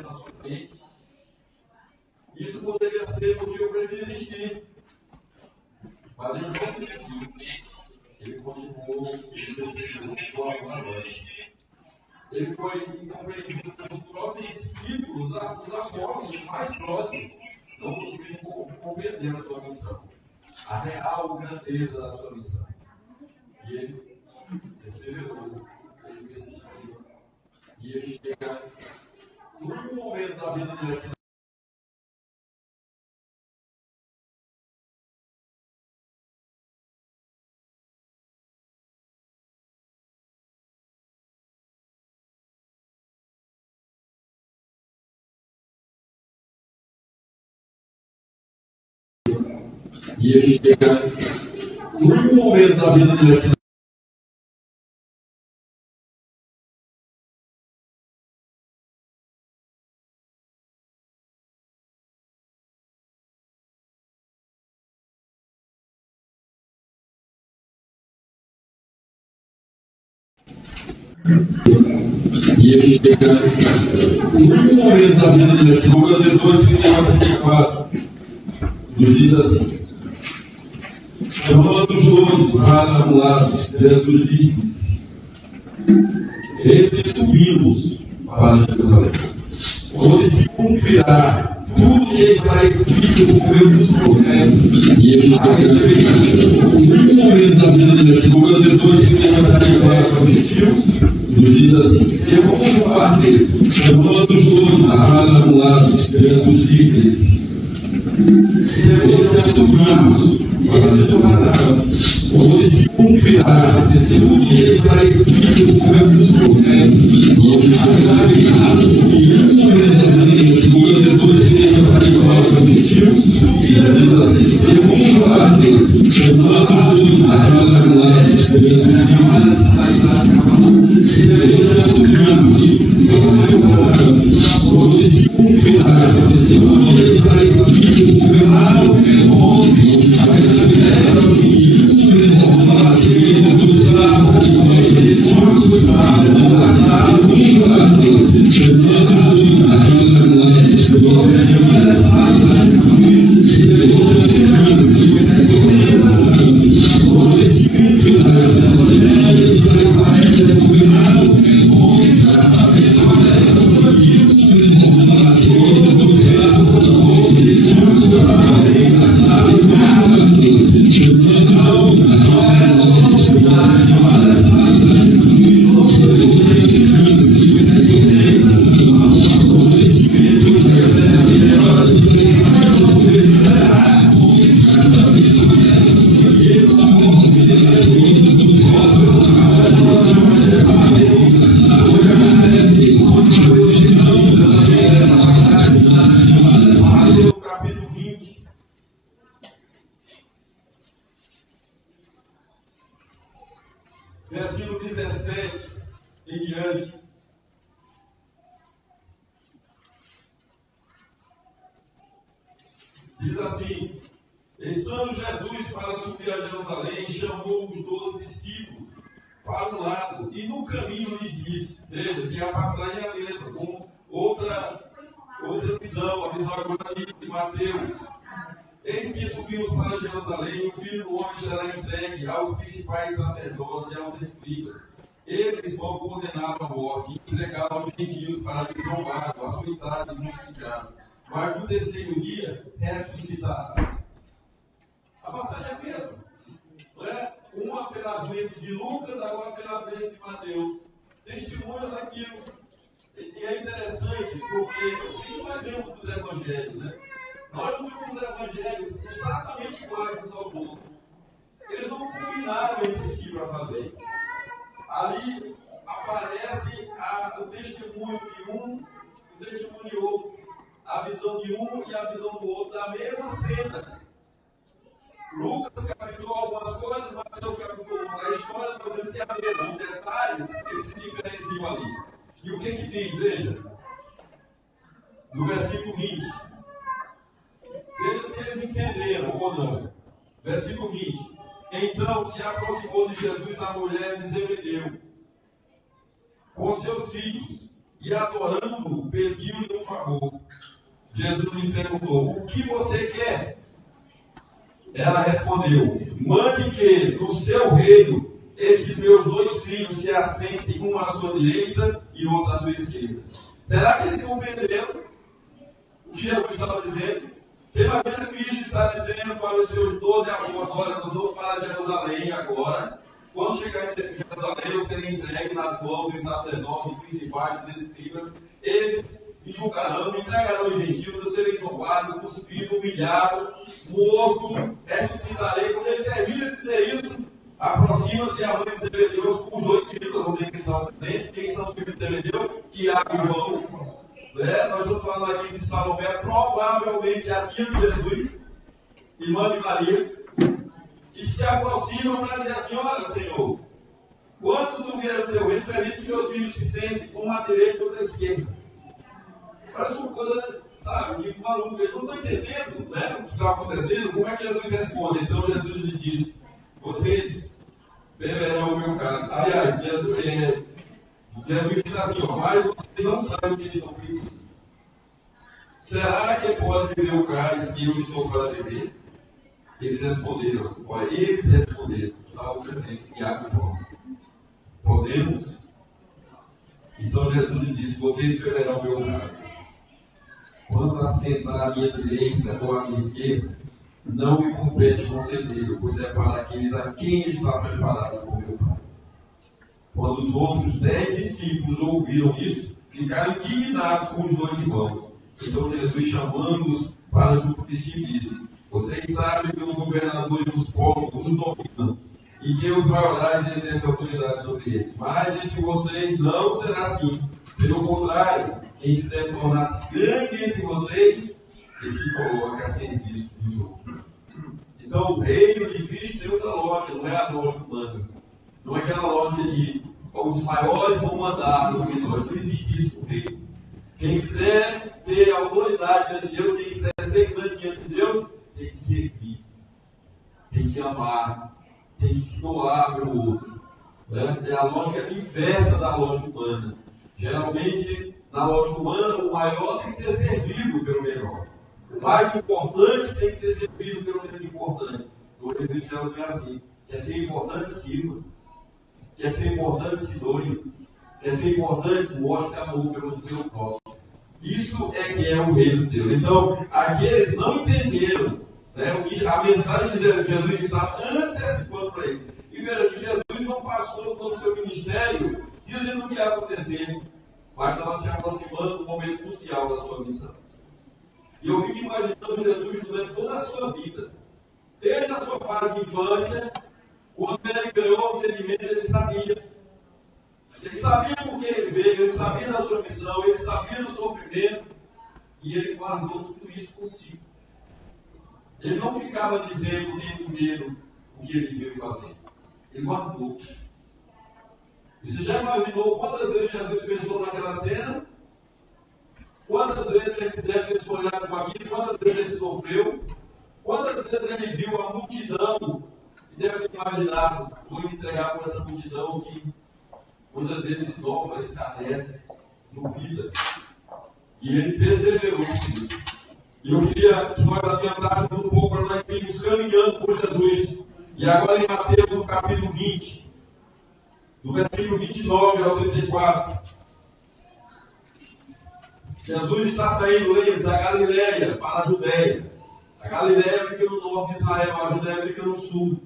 na sua mente. Isso poderia ser motivo para ele desistir. Mas ele não desistiu. Ele continuou com a mente. Ele foi incompreendido pelos próprios discípulos, os apóstolos mais próximos, não conseguiram compreender a sua missão, a real grandeza da sua missão. E ele perseverou, ele persistiu, e ele chega num momento da vida dele aqui. E ele chega num momento da vida dele aqui. E ele chega num momento da vida dele aqui. Lucas 18, 34, nos diz assim: chamando os 12 para um lado, Jesus disse: eis que subimos para Jerusalém, onde se cumprirá tudo que está escrito por meio dos profetas. E ele chega num momento da vida dele aqui. Lucas 18, 34 aos gentios, nos diz assim: eu vou falar dele, chamando os 12 para um lado, Jesus disse: depois que subimos para Jerusalém, onde se cumprirá tudo que está escrito por meio dos profetas. E ele chega num momento da vida dele aqui. Lucas 18, 34 aos gentios, e diz assim: eu vou falar dele, chamando os 12 para um lado, Jesus disse: depois que subimos para Jerusalém, onde se cumprirá tudo que está escrito por meio dos versículo 17 em diante. Diz assim: estando Jesus para subir a Jerusalém, chamou os 12 discípulos para um lado, e no caminho lhes disse, veja que a passagem é a mesma, com outra visão, a visão agora de Mateus: eis que subimos para Jerusalém, o Filho do Homem será entregue aos principais sacerdotes e aos escribas. Eles vão condená-lo à morte e entregá-lo aos gentios para ser zombado, açoitado e crucificado. Mas no terceiro dia, ressuscitará. A passagem é a mesma. Não é? Uma pelas lentes de Lucas, agora pelas lentes de Mateus. Testemunhas daquilo. E é interessante porque o que nós vemos nos evangelhos, né? Nós vemos os evangelhos exatamente iguais uns aos outros. Eles não combinaram entre si para fazer. Ali aparece o testemunho de um, o testemunho de outro, a visão de um e a visão do outro da mesma cena. Lucas captou algumas coisas, Mateus captou a história, nós vemos que é a mesma. Os detalhes, eles se diferenciam ali. E o que diz? Veja, no versículo 20. Veja se eles entenderam ou não. Versículo 20. Então se aproximou de Jesus a mulher de Zebedeu, com seus filhos, e adorando-o, pediu-lhe um favor. Jesus lhe perguntou: o que você quer? Ela respondeu: mande que no seu reino estes meus 2 filhos se assentem, um à sua direita e outro à sua esquerda. Será que eles compreenderam o que Jesus estava dizendo? Você imagina que Cristo está dizendo para os seus 12 apóstolos: olha, nós vamos para Jerusalém agora. Quando chegar em Jerusalém, eu serei entregue nas mãos dos sacerdotes, dos principais, dos escribas. Eles me julgarão, me entregarão aos gentios, eu serei zombado, cuspido, humilhado, morto, ressuscitarei. Quando ele termina de dizer isso, aproxima-se a mãe de Zebedeu com os 2 filhos, vamos ver quem são presentes. Quem são os filhos de Zebedeu? Tiago e João. Nós estamos falando aqui de Salomé, provavelmente a tia de Jesus, irmã de Maria, e se aproximam para dizer assim: olha, Senhor, quando tu vier ao teu reino, permite que meus filhos se sentem, uma à direita e outra à esquerda. Parece uma coisa, sabe, de maluco. Eles não estão entendendo, né, o que está acontecendo. Como é que Jesus responde? Então Jesus lhe disse: vocês beberão o meu cálice. Aliás, Jesus diz assim: ó, mas vocês não sabem o que eles estão pedindo. Será que pode beber o cálice que eu estou para beber? Eles responderam: estavam presentes, Tiago e João: podemos? Então Jesus lhe disse: vocês beberão o meu cálice. Quanto a sentar à minha direita ou à minha esquerda, não me compete concedê-lo, pois é para aqueles a quem está preparado por meu Pai. Quando os outros 10 discípulos ouviram isso, ficaram indignados com os 2 irmãos. Então Jesus, chamando-os para junto de si, disse: vocês sabem que os governadores dos povos os dominam, e que os maiorais exercem autoridade sobre eles. Mas entre vocês não será assim. Pelo contrário, quem quiser tornar-se grande entre vocês, que se coloque a serviço dos outros. Então, o reino de Cristo tem outra lógica, não é a lógica humana. Não é aquela lógica de os maiores vão mandar nos menores. Não existe isso no reino. Quem quiser ter autoridade diante de Deus, quem quiser ser grande diante de Deus, tem que servir, tem que amar, tem que se doar pelo outro. É a lógica inversa da lógica humana. Geralmente, na lógica humana, o maior tem que ser servido pelo menor. O mais importante tem que ser servido pelo menos importante. No reino dos céus não é assim. Quer ser importante, sirva. Quer ser importante, se doe. Quer ser importante, mostre amor pelo seu próximo. Isso é que é o reino de Deus. Então, aqui eles não entenderam, né, o que a mensagem de Jesus estava antecipando para eles. E veja que Jesus não passou todo o seu ministério dizendo o que ia acontecer, mas estava se aproximando do momento crucial da sua missão. E eu fico imaginando Jesus durante toda a sua vida. Desde a sua fase de infância, quando ele ganhou o entendimento, ele sabia. Ele sabia por que ele veio, ele sabia da sua missão, ele sabia do sofrimento, e ele guardou tudo isso consigo. Ele não ficava dizendo o tempo inteiro o que ele veio fazer. Ele guardou. E você já imaginou quantas vezes Jesus pensou naquela cena? Quantas vezes ele deve ter sonhado com aquilo? Quantas vezes ele sofreu? Quantas vezes ele viu a multidão e deve ter imaginado: vou me entregar por essa multidão que muitas vezes dobra, escarnece, duvida. E ele perseverou nisso. E eu queria que nós adiantássemos um pouco para nós irmos caminhando por Jesus. E agora em Mateus, no capítulo 20, do versículo 29 ao 34. Jesus está saindo, lembra, da Galileia para a Judéia. A Galileia fica no norte de Israel, a Judéia fica no sul.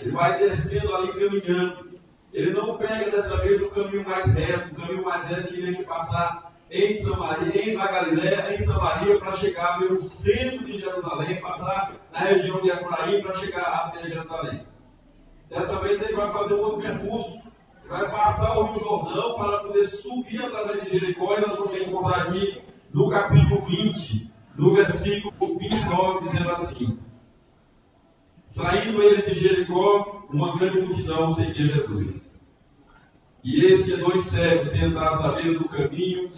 Ele vai descendo ali, caminhando. Ele não pega dessa vez o caminho mais reto. O caminho mais reto tinha que passar em Samaria, na Galileia, em Samaria, para chegar pelo centro de Jerusalém, passar na região de Efraim para chegar até Jerusalém. Dessa vez ele vai fazer um outro percurso. Ele vai passar o Rio Jordão para poder subir através de Jericó, e nós vamos encontrar aqui no capítulo 20, no versículo 29, dizendo assim: saindo eles de Jericó, uma grande multidão seguia Jesus. E eis que 2 cegos sentados à beira do caminho,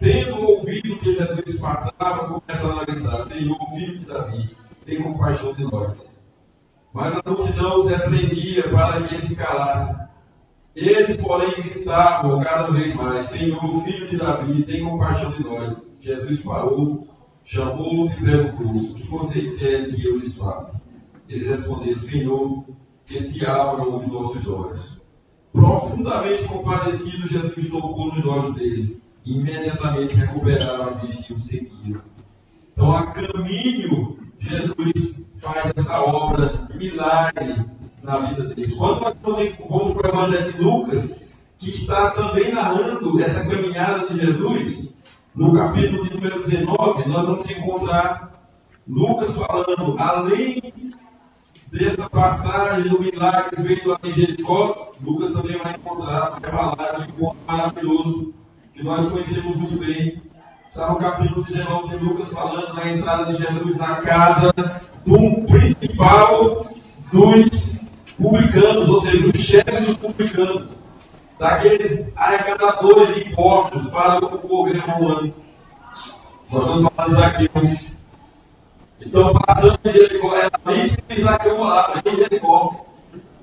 tendo ouvido que Jesus passava, começaram a gritar: Senhor, filho de Davi, tem compaixão de nós. Mas a multidão os repreendia para que se calassem. Eles, porém, gritavam cada vez mais: Senhor, filho de Davi, tem compaixão de nós. Jesus parou, chamou-os e perguntou: O que vocês querem que eu lhes faça? Eles responderam: Senhor, que se abram os nossos olhos. Profundamente compadecido, Jesus tocou nos olhos deles. Imediatamente recuperaram a vista e o seguiram. Então, a caminho, Jesus faz essa obra de milagre na vida deles. Quando nós vamos para o Evangelho de Lucas, que está também narrando essa caminhada de Jesus, no capítulo de número 19, nós vamos encontrar Lucas falando, além dessa passagem do milagre feito lá em Jericó, Lucas também vai falar do encontro maravilhoso que nós conhecemos muito bem. Está no capítulo 19 de Lucas falando na entrada de Jesus na casa do principal dos publicanos, ou seja, os chefes dos publicanos, daqueles arrecadadores de impostos para o governo romano. Nós vamos falar de Zaqueu. Então, passando em Jericó, é ali que Zaqueu morava, em Jericó.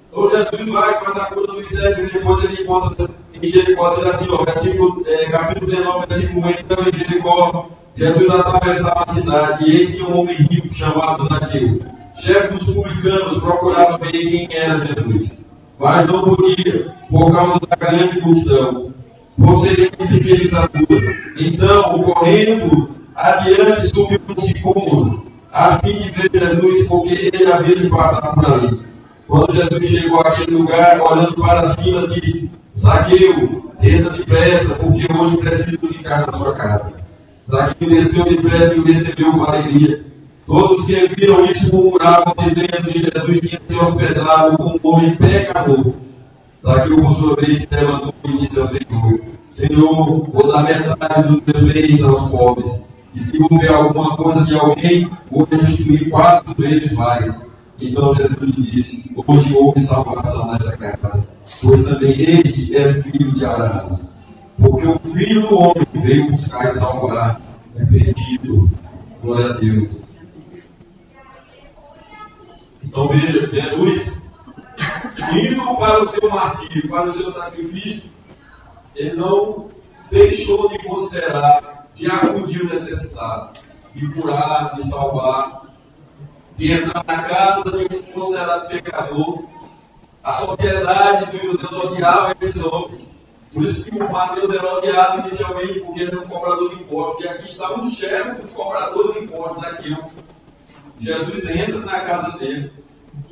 Então, Jesus vai, faz a cura dos cegos e depois ele encontra em Jericó, diz assim, ó, capítulo 19, versículo 1, então em Jericó, Jesus atravessava a cidade e eis que um homem rico chamado Zaqueu, chefe dos publicanos, procurava ver quem era Jesus. Mas não podia, por causa da grande multidão, por ser de pequena estatura. Então, correndo adiante, subiu um sicômoro, a fim de ver Jesus, porque ele havia de passar por ali. Quando Jesus chegou àquele lugar, olhando para cima, disse: Zaqueu, desça depressa, porque hoje preciso ficar na sua casa. Zaqueu desceu depressa e o recebeu com alegria. Todos os que viram isso murmuravam, dizendo que Jesus tinha se hospedado com um homem pecador. Zaqueu, por sua vez, se levantou e disse ao Senhor: Senhor, vou dar metade dos meus bens aos pobres. E se houver alguma coisa de alguém, vou restituir 4 vezes mais. Então Jesus lhe disse: hoje houve salvação nesta casa, pois também este é filho de Abraão. Porque o Filho do Homem veio buscar e salvar o perdido. Glória a Deus. Então veja, Jesus, indo para o seu martírio, para o seu sacrifício, ele não deixou de considerar, de acudir o necessitado, de curar, de salvar, de entrar na casa de um considerado pecador. A sociedade dos judeus odiava esses homens. Por isso que o Mateus era odiado inicialmente, porque ele era um cobrador de impostos. E aqui está um chefe dos cobradores de impostos daquilo. Jesus entra na casa dele.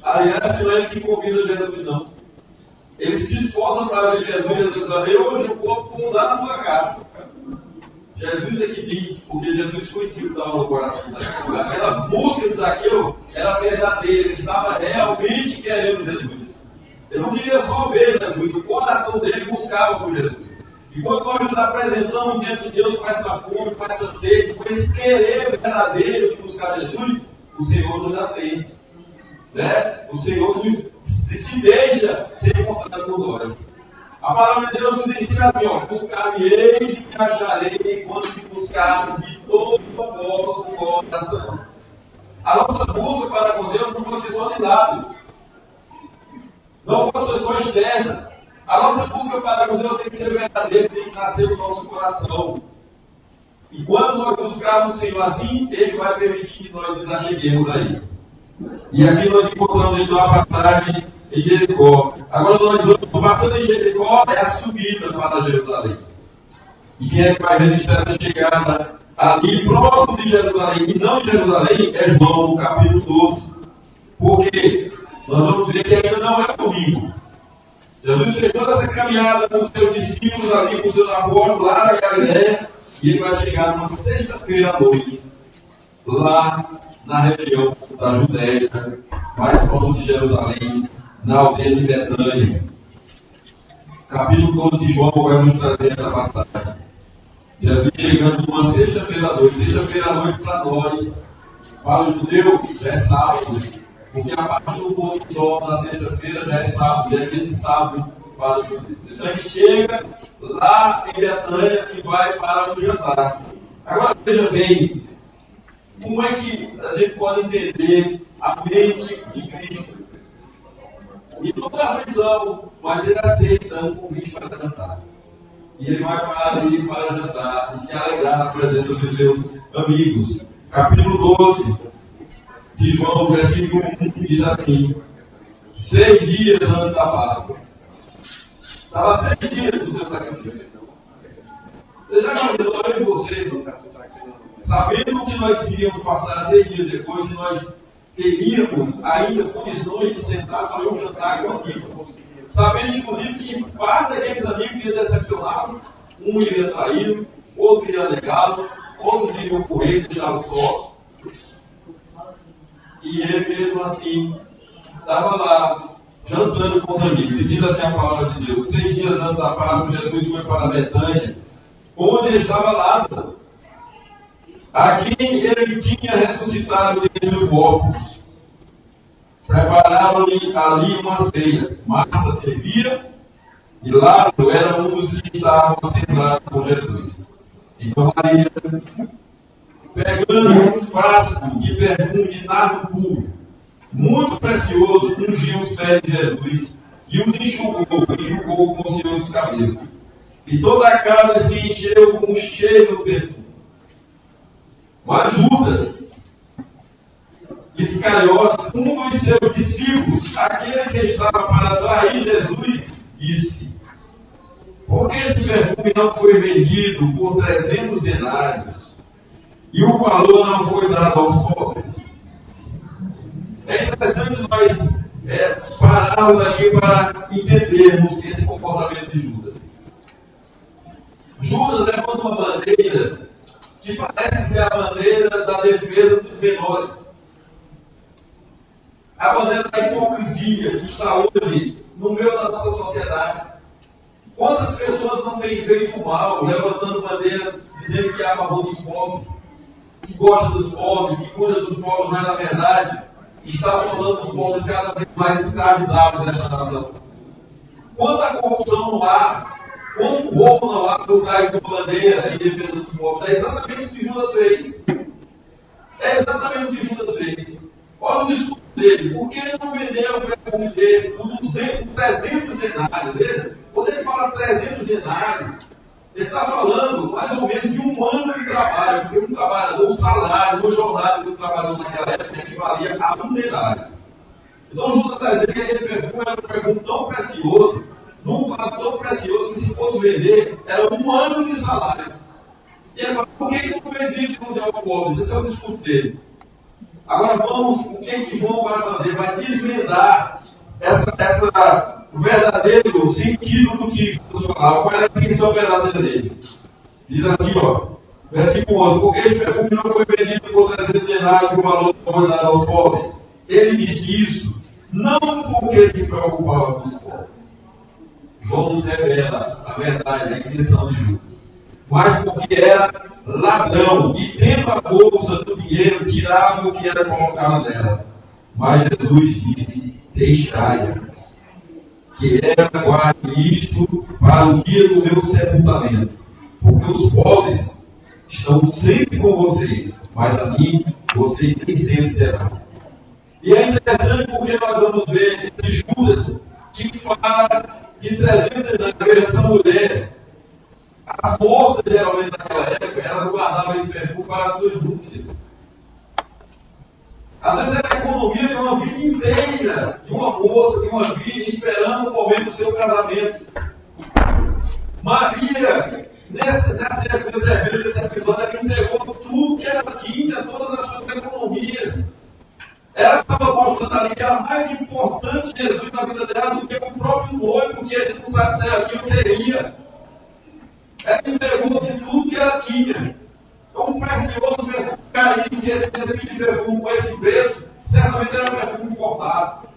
Aliás, não é ele que convida Jesus, não. Eles se esforçam para ver Jesus. Jesus diz: hoje eu vou pousar na tua casa. Jesus é que diz, porque Jesus conhecia o que estava no coração de Zaqueu. Aquela busca de Zaqueu era verdadeira, ele estava realmente querendo Jesus. Ele não queria só ver Jesus, o coração dele buscava por Jesus. E quando nós nos apresentamos diante de Deus com essa fome, com essa sede, com esse querer verdadeiro de buscar Jesus, o Senhor nos atende. Né? O Senhor se deixa ser encontrado por nós. A palavra de Deus nos ensina assim, ó: buscar-me-eis e me acharei quando me buscar de todo o vosso coração. A nossa busca para com Deus não pode ser só de lábios. Não pode ser só externa. A nossa busca para com Deus tem que ser verdadeira, tem que nascer no nosso coração. E quando nós buscarmos o Senhor assim, Ele vai permitir que nós nos acheguemos a Ele. E aqui nós encontramos então a passagem em Jericó. Agora nós vamos passando em Jericó, é a subida para Jerusalém. E quem é que vai registrar essa chegada ali próximo de Jerusalém e não de Jerusalém é João, no capítulo 12. Por quê? Nós vamos ver que ainda não é domingo. Jesus fez toda essa caminhada com os seus discípulos ali, com os seus apóstolos lá na Galileia, e ele vai chegar numa sexta-feira à noite, lá na região da Judéia, mais próximo de Jerusalém, na aldeia de Betânia. Capítulo 12 de João vai nos trazer essa passagem. Jesus chegando numa sexta-feira à noite. Sexta-feira à noite para nós, para os judeus, já é sábado, porque a partir do pôr do sol na sexta-feira já é sábado, já é dia de sábado para os judeus. Então a gente chega lá em Betânia e vai para o jantar. Agora veja bem, como é que a gente pode entender a mente de Cristo? E toda a aflição, mas ele aceita um convite para jantar. E ele vai para ali para jantar e se alegrar na presença dos seus amigos. Capítulo 12 de João, versículo 1, diz assim: 6 dias antes da Páscoa. Estava 6 dias do seu sacrifício. Você já imaginou, eu e você, sabendo que nós iríamos passar 6 dias depois, se nós teríamos ainda condições de sentar para um jantar com amigos? Sabendo, inclusive, que parte daqueles amigos ia decepcionar, um iria traí-lo, outro iria negá-lo, outros iriam correr e deixá-lo só. E ele mesmo assim estava lá, jantando com os amigos. E diz assim a palavra de Deus: 6 dias antes da Páscoa, Jesus foi para Betânia, onde estava Lázaro, a quem ele tinha ressuscitado dentre os mortos. Prepararam-lhe ali uma ceia. Marta servia e Lázaro era um dos que estavam sentados com Jesus. Então Maria, pegando um frasco de perfume de nardo puro, muito precioso, ungiu os pés de Jesus e os enxugou com seus cabelos. E toda a casa se encheu com o cheiro do perfume. Mas Judas Iscariotes, um dos seus discípulos, aquele que estava para trair Jesus, disse: por que este perfume não foi vendido por 300 denários e o valor não foi dado aos pobres? É interessante nós pararmos aqui para entendermos esse comportamento de Judas. Judas levanta uma bandeira que parece ser a bandeira da defesa dos menores. A bandeira da hipocrisia que está hoje no meio da nossa sociedade. Quantas pessoas não têm feito mal, levantando bandeira, dizendo que é a favor dos pobres, que gosta dos pobres, que cuida dos pobres, mas na verdade está tornando os pobres cada vez mais escravizados nesta nação. Quanta corrupção não há, quanto roubo não há por trás de uma bandeira em defesa dos pobres. É exatamente o que Judas fez. É exatamente o que Judas fez. Olha o discurso dele. Por que não vendeu um perfume desse por 300 denários? Veja, quando ele fala 300 denários, ele está falando mais ou menos de um ano de trabalho, porque um trabalhador, o salário, uma jornada que ele trabalhou naquela época equivalia a um denário. Então Judas está dizendo que aquele perfume era um perfume tão precioso, num vaso tão precioso, que se fosse vender, era um ano de salário. E ele fala: por que não fez isso com os pobres? Esse é o discurso dele. Agora vamos, o que João vai fazer? Vai desvendar o verdadeiro sentido do que Jesus falava. Qual era a intenção verdadeira dele? Diz assim, versículo 11: porque este perfume não foi vendido por 300 denários e o valor não foi dado aos pobres. Ele disse isso não porque se preocupava com os pobres. João nos revela a verdade, a intenção de Judas. Mas porque era ladrão e, tendo a bolsa do dinheiro, tirava o que era colocado nela. Mas Jesus disse: deixai-a, que ela guarde isto para o dia do meu sepultamento, porque os pobres estão sempre com vocês, mas a mim vocês nem sempre terão. E é interessante porque nós vamos ver esse Judas que fala de 300 denários. Essa mulher, as moças, geralmente naquela época, elas guardavam esse perfume para as suas núpcias. Às vezes era a economia de uma vida inteira, de uma moça, de uma virgem, esperando o momento do seu casamento. Maria, nesse evento, nesse episódio, ela entregou tudo que ela tinha, todas as suas economias. Ela estava mostrando ali que era mais importante Jesus na vida dela do que o próprio noivo, que ele não sabe se ela tinha ou teria. Ela entregou de tudo que ela tinha. Então, um precioso perfume caríssimo, que esse perfume com esse preço, certamente era um perfume importado.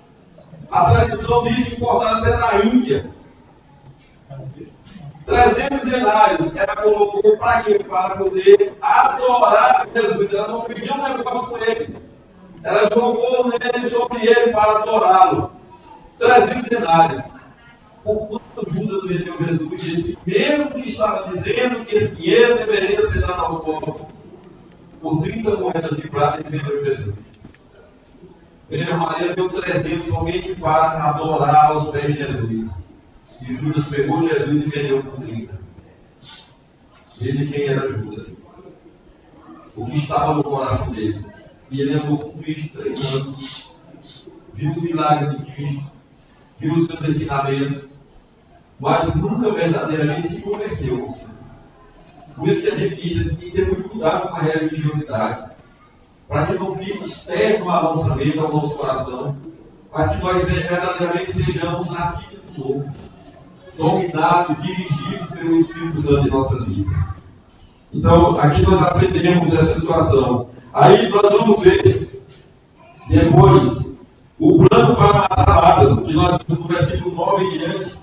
A tradição diz importado até da Índia. 300 denários ela colocou para quê? Para poder adorar Jesus. Ela não fez nenhum negócio com ele. Ela jogou nele sobre ele para adorá-lo. 300 denários. Por quanto Judas vendeu Jesus e disse, mesmo que estava dizendo que esse dinheiro deveria ser dado aos pobres, por 30 moedas de prata ele vendeu Jesus. Veja, Maria deu 300 somente para adorar aos pés de Jesus. E Judas pegou Jesus e vendeu por 30. Veja quem era Judas. O que estava no coração dele. E ele andou com Cristo 3 anos. Viu os milagres de Cristo. Viu os seus ensinamentos. Mas nunca verdadeiramente se converteu. Por isso que a gente diz que tem que ter muito cuidado com a religiosidade. Para que não fique externo à nossa mente, ao nosso coração. Mas que nós verdadeiramente sejamos nascidos de novo. Dominados, dirigidos pelo Espírito Santo em nossas vidas. Então, aqui nós aprendemos essa situação. Aí nós vamos ver depois o plano para matar Lázaro, que nós, no versículo 9 em diante,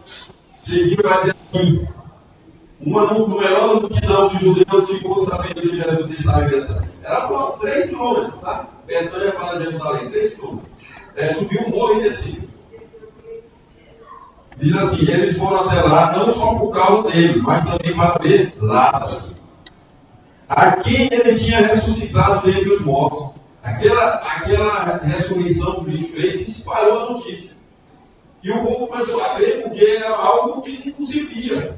seguiu vai dizer assim: uma numerosa multidão dos judeus ficou sabendo que Jesus estava em Betânia. Era por 3 quilômetros, tá? Betânia para Jerusalém, 3 quilômetros. Subiu um morro e desceu. Diz assim: eles foram até lá, não só por causa dele, mas também para ver Lázaro, a quem ele tinha ressuscitado dentre os mortos. Aquela ressurreição que ele fez, se espalhou a notícia. E o povo começou a crer, porque era algo que não se via.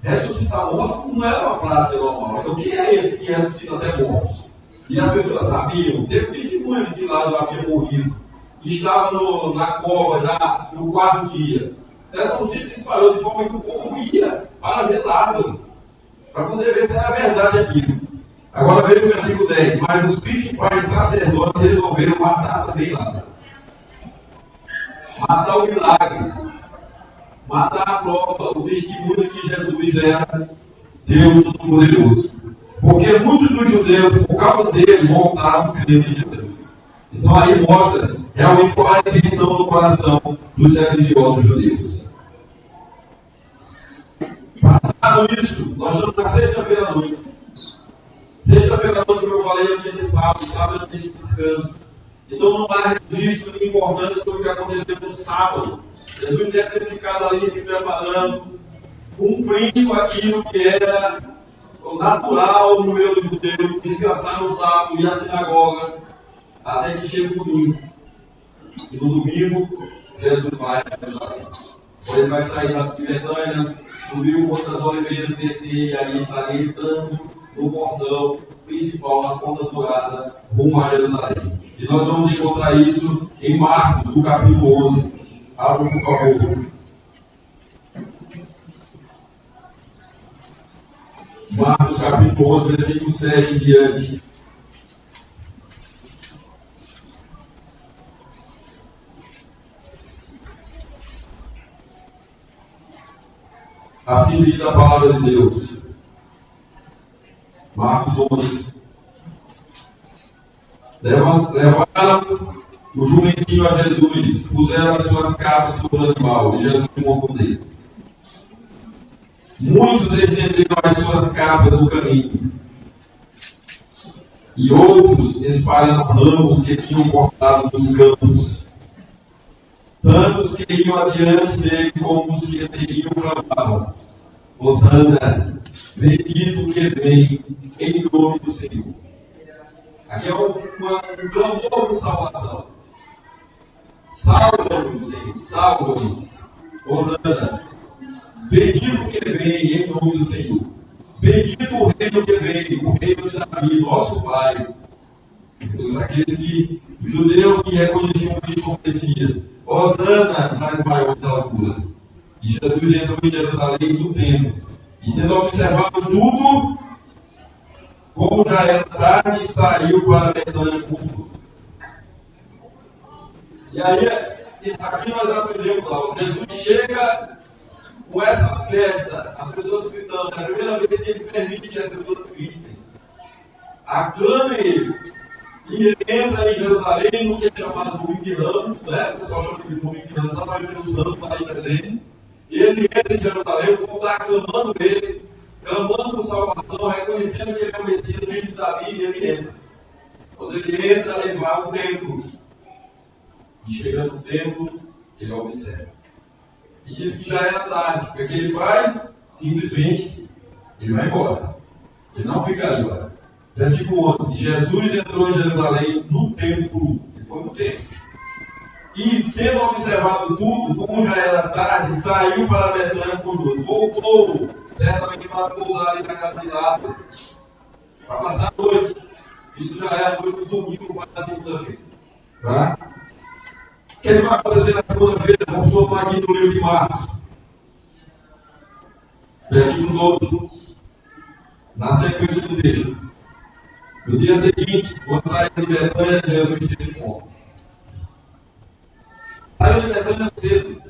Ressuscitar mortos não era uma prática normal. Então, quem é esse que ressuscita até mortos? E as pessoas sabiam, teve testemunho de que Lázaro havia morrido. E estava na cova já no 4º dia. Então, essa notícia se espalhou de forma que o povo ia para ver Lázaro, para poder ver se era verdade aquilo. Agora veja o versículo 10. Mas os principais sacerdotes resolveram matar também Lázaro. Matar o milagre. Matar a prova, o testemunho que Jesus era Deus Todo-Poderoso. Porque muitos dos judeus, por causa dele, voltaram crendo em Jesus. Então aí mostra realmente qual é a intenção do coração dos religiosos judeus. Passado isso, nós estamos na sexta-feira à noite. Sexta-feira à noite, como eu falei, é dia de sábado. Sábado é dia de descanso. Então não há registro de importância sobre o que aconteceu no sábado. Jesus deve ter ficado ali se preparando, cumprindo aquilo que era natural no meio dos judeus, descansar no sábado, ir à sinagoga, até que chega o domingo. E no domingo, Jesus vai a Jerusalém. Ele vai sair lá de Betânia, subir o Monte das Oliveiras, descer, e aí estaria entrando no portão principal, na porta dourada, rumo a Jerusalém. E nós vamos encontrar isso em Marcos, no capítulo 11. Abra, por favor. Marcos, capítulo 11, versículo 7 em diante. Assim diz a palavra de Deus. Marcos 11. Levaram o jumentinho a Jesus, puseram as suas capas sobre o animal, e Jesus montou nele. Muitos estenderam as suas capas no caminho, e outros espalharam ramos que tinham cortado dos campos. Tantos que iam adiante dele, como os que seguiam clamavam: Hosana, bendito que vem em nome do Senhor. Aqui é um clamor por salvação. Salva-nos, Senhor, salva-nos. Hosana, bendito que vem em nome do Senhor. Bendito o reino que vem, o reino de Davi, nosso Pai. Todos aqueles os judeus que reconheciam Cristo como Messias. Hosana nas maiores alturas. E Jesus entrou em Jerusalém no templo. E tendo observado tudo, como já era tarde, saiu para Betânia com os dois. E aí, aqui nós aprendemos algo. Jesus chega com essa festa, as pessoas gritando. É a primeira vez que ele permite que as pessoas gritem. Aclame ele. E ele entra em Jerusalém no que é chamado Domingo de Ramos, né? O pessoal chama de Domingo de Ramos, exatamente pelos ramos aí presentes. E ele entra em Jerusalém, o povo está aclamando ele, clamando por salvação, reconhecendo que ele é o Messias, filho de Davi, e ele entra. Quando ele entra, ele vai ao templo. E chegando no templo, ele observa. E diz que já era tarde. O que ele faz? Simplesmente, ele vai embora. Ele não fica ali, olha. Versículo 11. Jesus entrou em Jerusalém no templo. Ele foi no templo. E, tendo observado tudo, como já era tarde, saiu para Betânia com os dois. Voltou, certamente para pousar ali na casa de Lázaro, para passar a noite. Isso já é a noite do domingo para a segunda-feira. Tá? O que vai acontecer na segunda-feira? Vamos somar aqui no livro de Marcos. Versículo 12. Na sequência do texto. No dia seguinte, quando saiu de Betânia, Jesus teve fome. Saiu de Betânia cedo.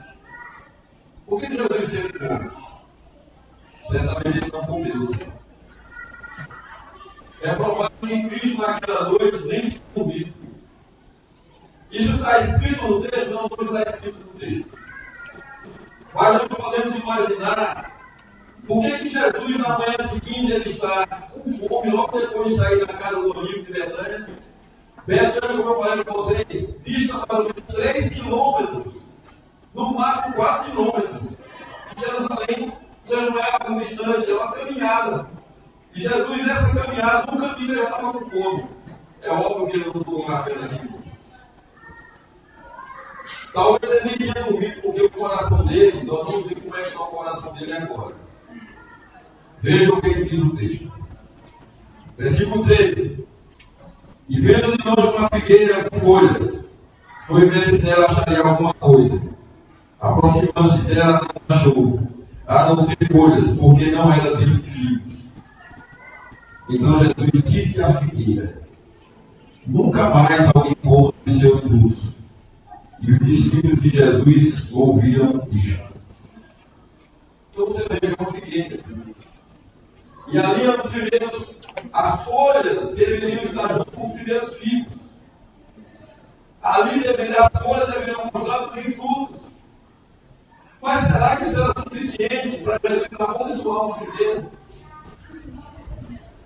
Por que Jesus teve fome? Certamente ele não comeu cedo. É provável que Cristo naquela noite nem tinha comido. Isso está escrito no texto? Não está escrito no texto. Mas nós podemos imaginar por que Jesus na manhã seguinte ele está com fome logo depois de sair da casa do amigo de Betânia. Betânia, como eu falei para vocês, dista mais ou menos 3 quilômetros, no máximo 4 quilômetros. De Jerusalém, já não é algo distante, é uma caminhada. E Jesus, nessa caminhada, no caminho, ele já estava com fome. É óbvio que ele não tomou café naquilo. Talvez ele nem tenha comido, porque o coração dele, nós vamos ver como é que está o coração dele agora. Veja o que diz o texto. Versículo 13. E vendo de longe uma figueira com folhas, foi ver se dela acharia alguma coisa. Aproximando-se dela, não achou, a não ser folhas, porque não era tempo de figos. Então Jesus disse à figueira: nunca mais alguém come os seus frutos. E os discípulos de Jesus ouviram isto. Então você veja uma figueira. E ali as folhas deveriam estar junto com os primeiros figos. Ali as folhas deveriam mostrar também frutos. Mas será que isso era suficiente para Jesus amaldiçoar uma figueira?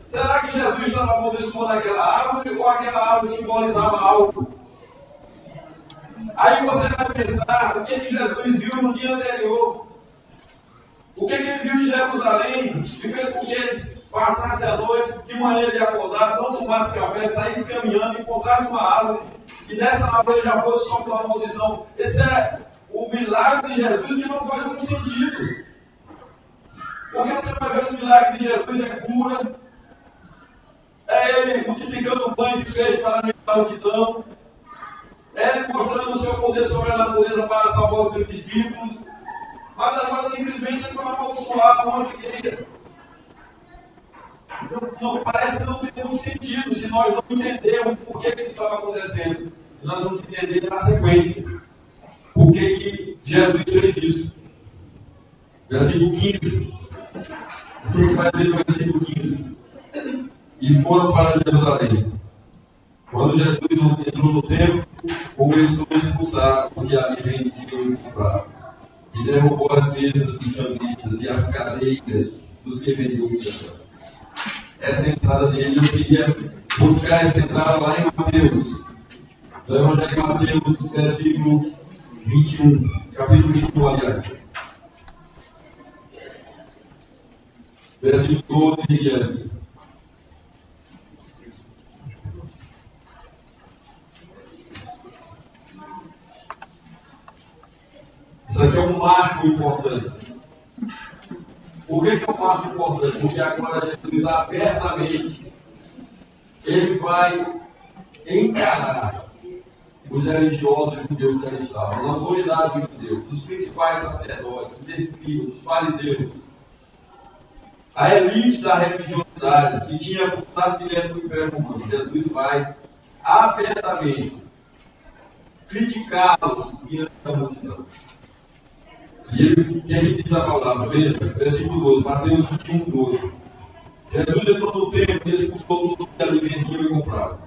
Será que Jesus estava amaldiçoando aquela árvore ou aquela árvore simbolizava algo? Aí você vai pensar o que Jesus viu no dia anterior. O que ele viu em Jerusalém que fez com que eles passassem a noite, de manhã ele acordasse, não tomasse café, saísse caminhando, encontrasse uma árvore e nessa árvore ele já fosse soprar uma maldição. Esse é o milagre de Jesus que não faz muito sentido. Porque você vai ver os milagres de Jesus, é cura, é ele multiplicando pães e peixes para alimentar a multidão, é ele mostrando o seu poder sobre a natureza para salvar os seus discípulos, mas agora simplesmente ele vai amaldiçoar uma figueira. Não, parece que não tem muito sentido se nós não entendemos por que isso estava acontecendo. Nós vamos entender na sequência por que Jesus fez isso. Versículo 15. O que vai dizer no versículo 15? E foram para Jerusalém. Quando Jesus entrou no templo, começou a expulsar os que ali vendiam e compravam. E derrubou as mesas dos cambistas e as cadeiras dos que vendiam pedras. Essa entrada dele, eu queria buscar essa entrada lá em Mateus. No Evangelho de Mateus, versículo 21. Capítulo 21, aliás. Versículo 12 e diante. Isso aqui é um marco importante. Por que é um marco importante? Porque agora Jesus abertamente ele vai encarar os religiosos judeus que ali estavam, as autoridades judeus, os principais sacerdotes, os escribas, os fariseus, a elite da religiosidade que tinha contato direto com o Império Romano. Jesus vai abertamente criticá-los diante da multidão. E ele, o que é que diz a palavra? Veja, versículo 12, Mateus 21, 12. Jesus entrou no templo e expulsou todos que ali vendiam e compravam.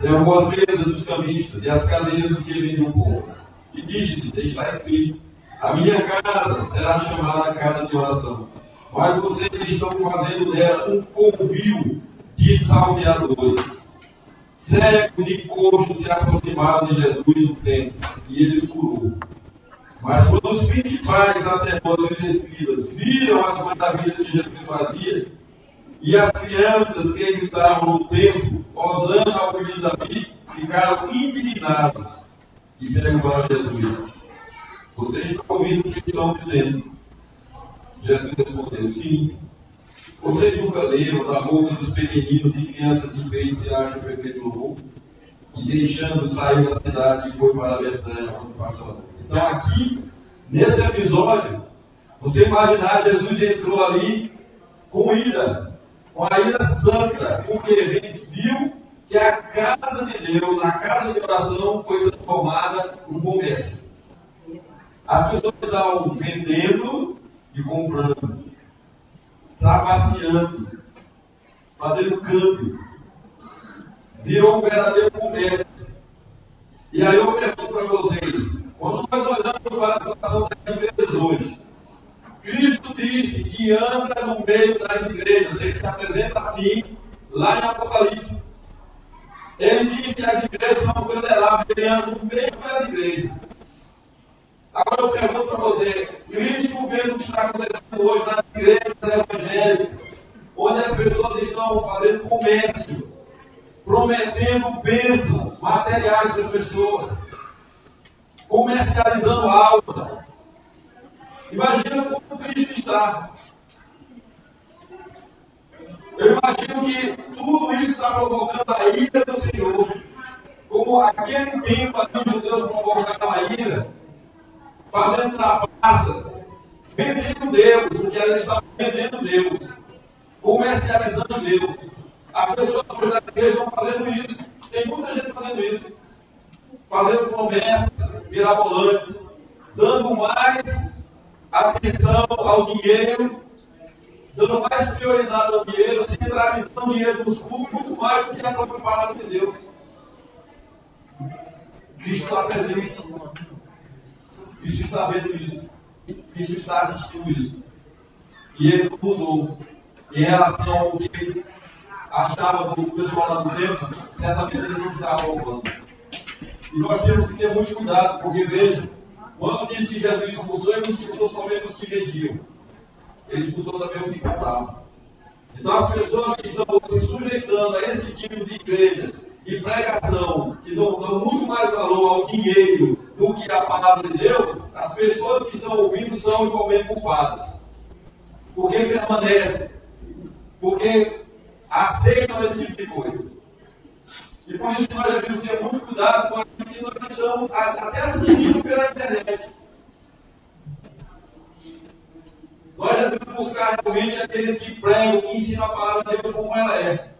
Derrubou as mesas dos cambistas e as cadeiras dos que vendiam pães. E disse-lhe, está escrito: a minha casa será chamada casa de oração, mas vocês estão fazendo dela um covil de salteadores. Cegos e coxos se aproximaram de Jesus no templo e ele os curou. Mas quando os principais sacerdotes e escribas viram as maravilhas que Jesus fazia, e as crianças que gritavam no templo, Hosana ao filho de Davi, ficaram indignados e perguntaram a Jesus: vocês estão ouvindo o que estão dizendo? Jesus respondeu: sim. Vocês nunca leram da boca dos pequeninos e crianças de peito tiraram o perfeito louvor? E deixando, saiu da cidade e foi para a Betânia, onde passou. Então aqui, nesse episódio, você imaginar, Jesus entrou ali com ira, com a ira santa, porque ele viu que a casa de Deus, a casa de oração, foi transformada num comércio. As pessoas estavam vendendo e comprando, trapaceando, fazendo câmbio. Virou um verdadeiro comércio. E aí eu pergunto para vocês, quando nós olhamos para a situação das igrejas hoje, Cristo disse que anda no meio das igrejas. Ele se apresenta assim, lá em Apocalipse. Ele disse que as igrejas são um candelabro, ele anda no meio das igrejas. Agora eu pergunto para você, Cristo vendo o que está acontecendo hoje nas igrejas evangélicas, onde as pessoas estão fazendo comércio, prometendo bênçãos materiais para as pessoas, comercializando almas. Imagina como Cristo está. Eu imagino que tudo isso está provocando a ira do Senhor. Como aquele tempo ali os judeus provocaram a ira, fazendo trapaças, vendendo Deus, porque eles estavam vendendo Deus, comercializando Deus. As pessoas da igreja estão fazendo isso. Tem muita gente fazendo isso. Fazendo promessas mirabolantes, dando mais atenção ao dinheiro, dando mais prioridade ao dinheiro, centralizando o dinheiro nos cultos muito mais do que a própria palavra de Deus. Cristo está presente. Cristo está vendo isso. Cristo está assistindo isso. E ele mudou. Em relação ao que achava do pessoal lá do templo, certamente ele não estava roubando. E nós temos que ter muito cuidado, porque veja, quando diz que Jesus expulsou, ele não expulsou somente os que vendiam. Ele expulsou também os que compravam. Então as pessoas que estão se sujeitando a esse tipo de igreja e pregação, que dão muito mais valor ao dinheiro do que à palavra de Deus, as pessoas que estão ouvindo são igualmente culpadas. Porque permanecem. Porque aceitam esse tipo de coisa. E por isso nós devemos ter muito cuidado com aquilo que nós estamos até assistindo pela internet. Nós devemos buscar realmente aqueles que pregam, que ensinam a palavra de Deus como ela é.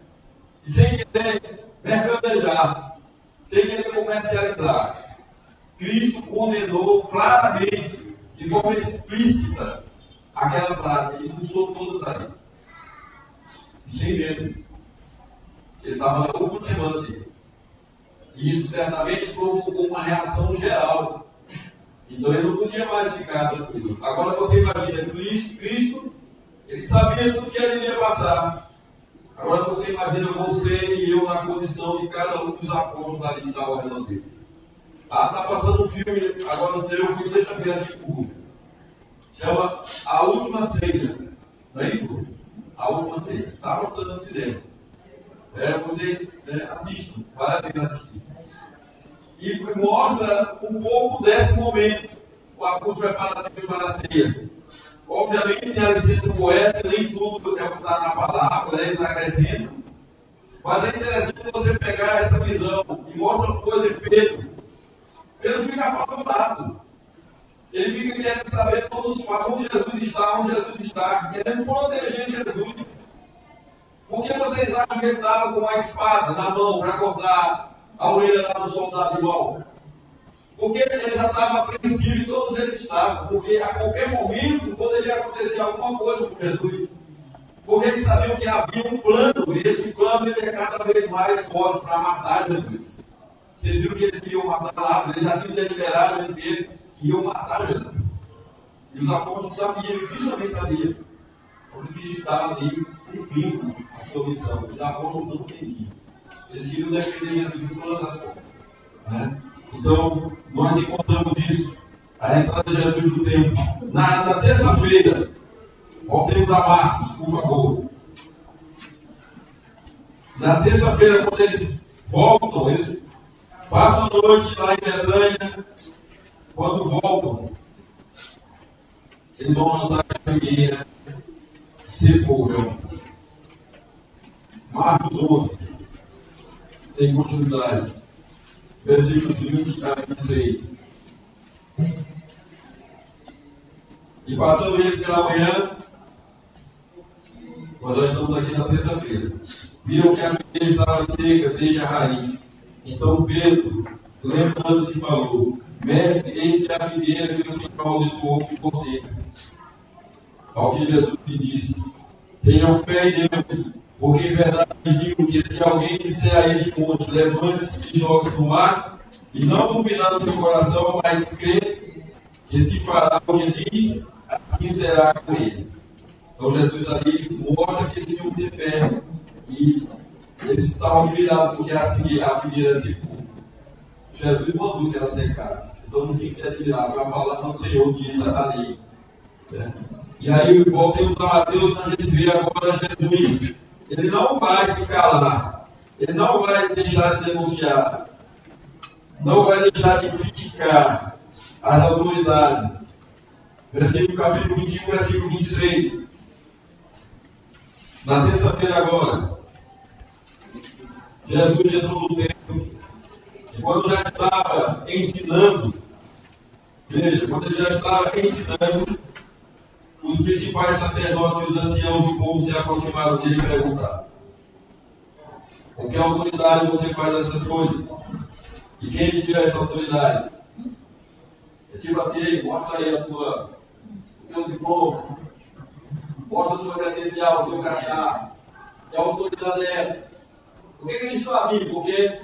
E sem querer mercadejar, sem querer comercializar. Cristo condenou claramente, de forma explícita, aquela prática, e expulsou todos daí. Sem medo. Ele estava na última semana dele. E isso certamente provocou uma reação geral. Então ele não podia mais ficar tranquilo. Agora você imagina, Cristo, ele sabia tudo que ele iria passar. Agora você imagina você e eu na condição de cada um dos apóstolos ali que estavam ao redor deles. Está passando um filme, agora eu fui sexta-feira de culto. Chama A Última Ceia. Não é isso? A Última Ceia. Está passando no cinema. Vocês assistam, vale a pena assistir. E mostra um pouco desse momento, os preparativos para a ceia. Obviamente tem a licença poética, nem tudo é o que está na palavra, eles acrescentam. Mas é interessante você pegar essa visão e mostra uma coisa em Pedro. Pedro fica apavorado. Ele fica querendo saber todos os passos, onde Jesus está, querendo proteger Jesus. Por que vocês acham que ele estava com uma espada na mão para cortar a orelha lá do soldado igual? Porque ele já estava apreensivo e todos eles estavam. Porque a qualquer momento poderia acontecer alguma coisa com Jesus. Porque eles sabiam que havia um plano, e esse plano ele é cada vez mais forte para matar Jesus. Vocês viram que eles queriam matar Lázaro, eles já tinham deliberado entre eles que iam matar Jesus. E os apóstolos sabiam, e Cristo também sabia. Porque Cristo estava ali cumprindo a sua missão. Os apóstolos não entendiam. Eles queriam defender Jesus de todas as formas. Né? Então, nós encontramos isso. A entrada de Jesus no templo. Na terça-feira, voltemos a Marcos, por favor. Na terça-feira, quando eles voltam, eles Passam a noite lá em Betânia. Quando voltam, eles vão notar que a figueira secou. Marcos 11 tem continuidade. Versículos 20 a 23. E passando eles pela manhã, nós já estamos aqui na terça-feira, viram que a figueira estava seca desde a raiz. Então Pedro, lembrando-se, falou: Mestre, eis que a figueira que o Senhor amaldiçoou ficou seca. Ao que Jesus lhe disse: Tenham fé em Deus, porque em verdade digo que se alguém disser a este monte, levante-se e jogue-se no mar, e não duvidar no seu coração, mas crer que se fará o que diz, assim será com ele. Então Jesus ali mostra que eles tinham que ter fé, e eles estavam admirados porque a figueira secou. Jesus mandou que ela secasse, então não tinha que se admirar, foi a palavra do Senhor dita ali. E aí voltemos a Mateus, para a gente ver agora Jesus. Ele não vai se calar, ele não vai deixar de denunciar, não vai deixar de criticar as autoridades. Versículo capítulo 21, versículo 23. Na terça-feira agora, Jesus entrou no templo, e quando já estava ensinando, veja, quando ele já estava ensinando, os principais sacerdotes e os anciãos do povo se aproximaram dele e perguntaram: com que autoridade você faz essas coisas? E quem lhe deu essa autoridade? Eu tipo assim, mostra aí o teu diploma, mostra o teu credencial, o teu crachá. Que autoridade é essa? Por que eles estão assim? Porque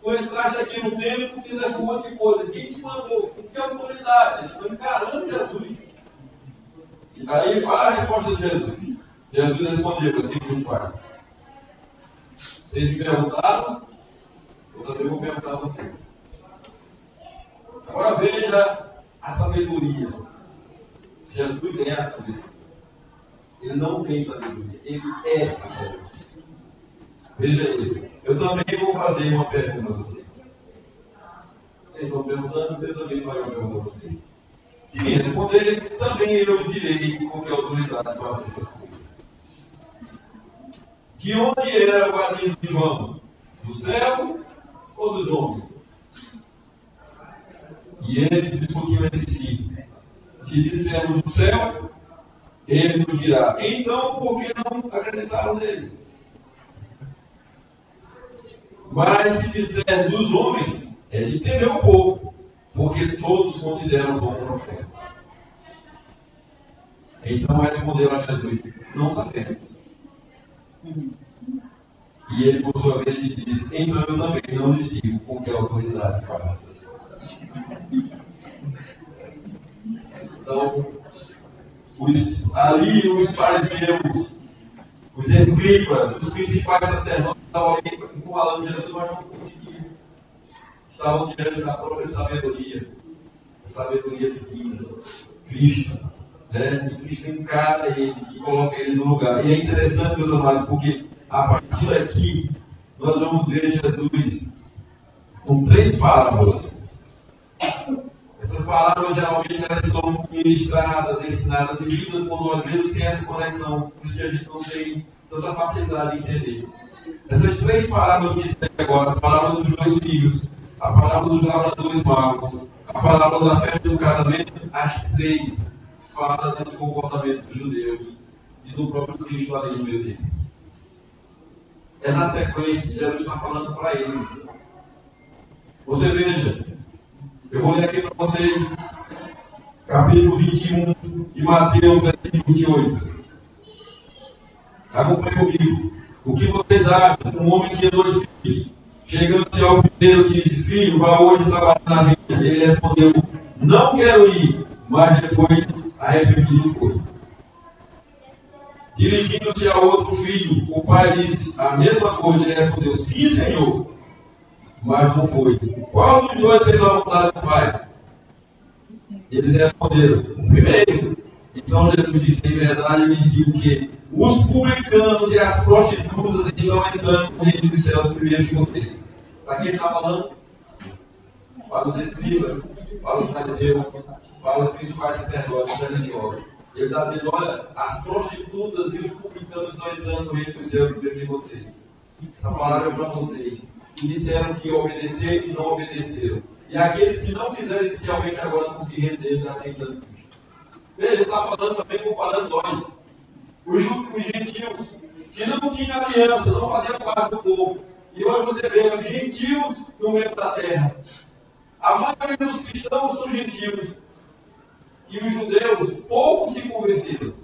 tu entraste aqui no templo e fizeste um monte de coisa. Quem te mandou? Com que autoridade? Eles estão encarando Jesus. E aí, qual é a resposta de Jesus? Jesus respondeu, versículo 24. Vocês me perguntaram, eu também vou perguntar a vocês. Agora veja a sabedoria. Jesus é a sabedoria. Ele não tem sabedoria, ele é a sabedoria. Veja ele. Eu também vou fazer uma pergunta a vocês. Vocês estão perguntando, eu também farei uma pergunta a vocês. Se me responderem, também eu os direi com que autoridade faz essas coisas. De onde era o batismo de João? Do céu ou dos homens? E eles discutiam entre si. Se dissermos do céu, ele nos dirá: então, por que não acreditaram nele? Mas se disser dos homens, é de temer o povo, porque todos consideram João profeta. Então respondeu a Jesus: não sabemos. E ele, por sua vez, lhe disse: então eu também não lhes digo com que autoridade faz essas coisas. Então, ali os fariseus, os escribas, os principais sacerdotes estavam ali encurralando Jesus, mas não conseguiam. Estavam diante da própria sabedoria, a sabedoria divina, Cristo. E Cristo encara eles e coloca eles no lugar. E é interessante, meus amados, porque a partir daqui nós vamos ver Jesus com 3 parábolas. Essas parábolas geralmente elas são ministradas, ensinadas e lidas por nós mesmos sem essa conexão. Por isso que a gente não tem tanta facilidade de entender. Essas 3 parábolas que tem agora, a parábola dos 2 filhos, a parábola dos lavradores magos, a parábola da festa do casamento, as 3 falam desse comportamento dos judeus e do próprio Cristo ali no meio deles. É na sequência que Jesus está falando para eles. Você veja, eu vou ler aqui para vocês, capítulo 21 de Mateus, versículo 28. Acompanhe comigo. O que vocês acham? Um homem tinha 2 filhos. Chegando-se ao primeiro que disse: filho, vá hoje trabalhar na vinha. Ele respondeu: não quero ir. Mas depois, arrependido foi. Dirigindo-se ao outro filho, o pai disse a mesma coisa. Ele respondeu: sim, senhor. Mas não foi. Qual dos 2 fez a vontade do pai? Eles responderam: o primeiro. Então Jesus disse: em verdade lhes digo que os publicanos e as prostitutas estão entrando no reino dos céus primeiro que vocês. Para quem ele está falando? Para os escribas, para os fariseus, para os principais sacerdotes religiosos. Ele está dizendo, olha, as prostitutas e os publicanos estão entrando no reino do céu primeiro que vocês. Essa palavra é para vocês. E disseram que obedeceram e não obedeceram. E aqueles que não quiseram inicialmente agora estão se rendendo e aceitando Cristo. Ele está falando também comparando nós. Os gentios, que não tinham aliança, não faziam parte do povo. E hoje você vê os gentios no meio da terra. A maioria dos cristãos são gentios. E os judeus, poucos se converteram.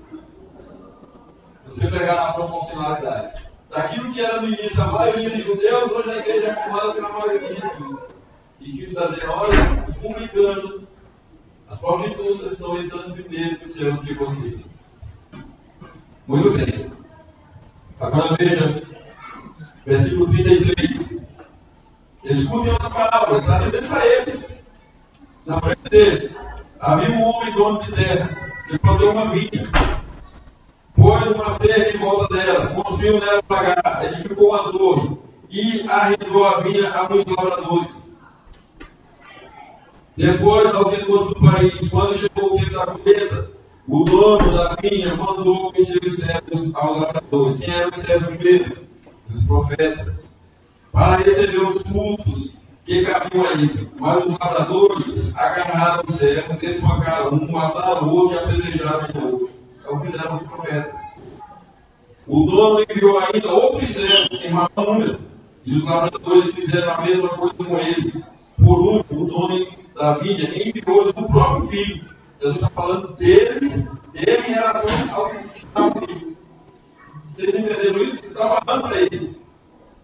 Se você pegar na proporcionalidade. Daquilo que era no início a maioria de judeus, hoje a igreja é formada pela maioria de gentios. E Cristo está dizendo, olha, os publicanos, as prostitutas estão entrando primeiro nos céus que vocês. Muito bem. Agora veja, versículo 33. Escutem outra palavra, ele está dizendo para eles, na frente deles, havia um homem dono de terras, que plantou uma vinha, pôs uma cerca em volta dela, construiu nela um lagar, edificou uma torre, e arrendou a vinha a muitos lavradores. Depois, aos negócios do país, quando chegou o tempo da colheita, o dono da vinha mandou os seus servos aos lavradores. Quem eram os servos primeiros? Os profetas. Para receber os frutos que cabiam a ele. Mas os lavradores agarraram os servos, espancaram um, mataram o outro e apedrejaram o outro. É o que fizeram os profetas. O dono enviou ainda outros servos em maior número, e os lavradores fizeram a mesma coisa com eles. Por último, o dono da vinha enviou-lhes o próprio filho. Jesus está falando dele em relação ao que estava comigo. Vocês entenderam isso? Ele está falando para eles.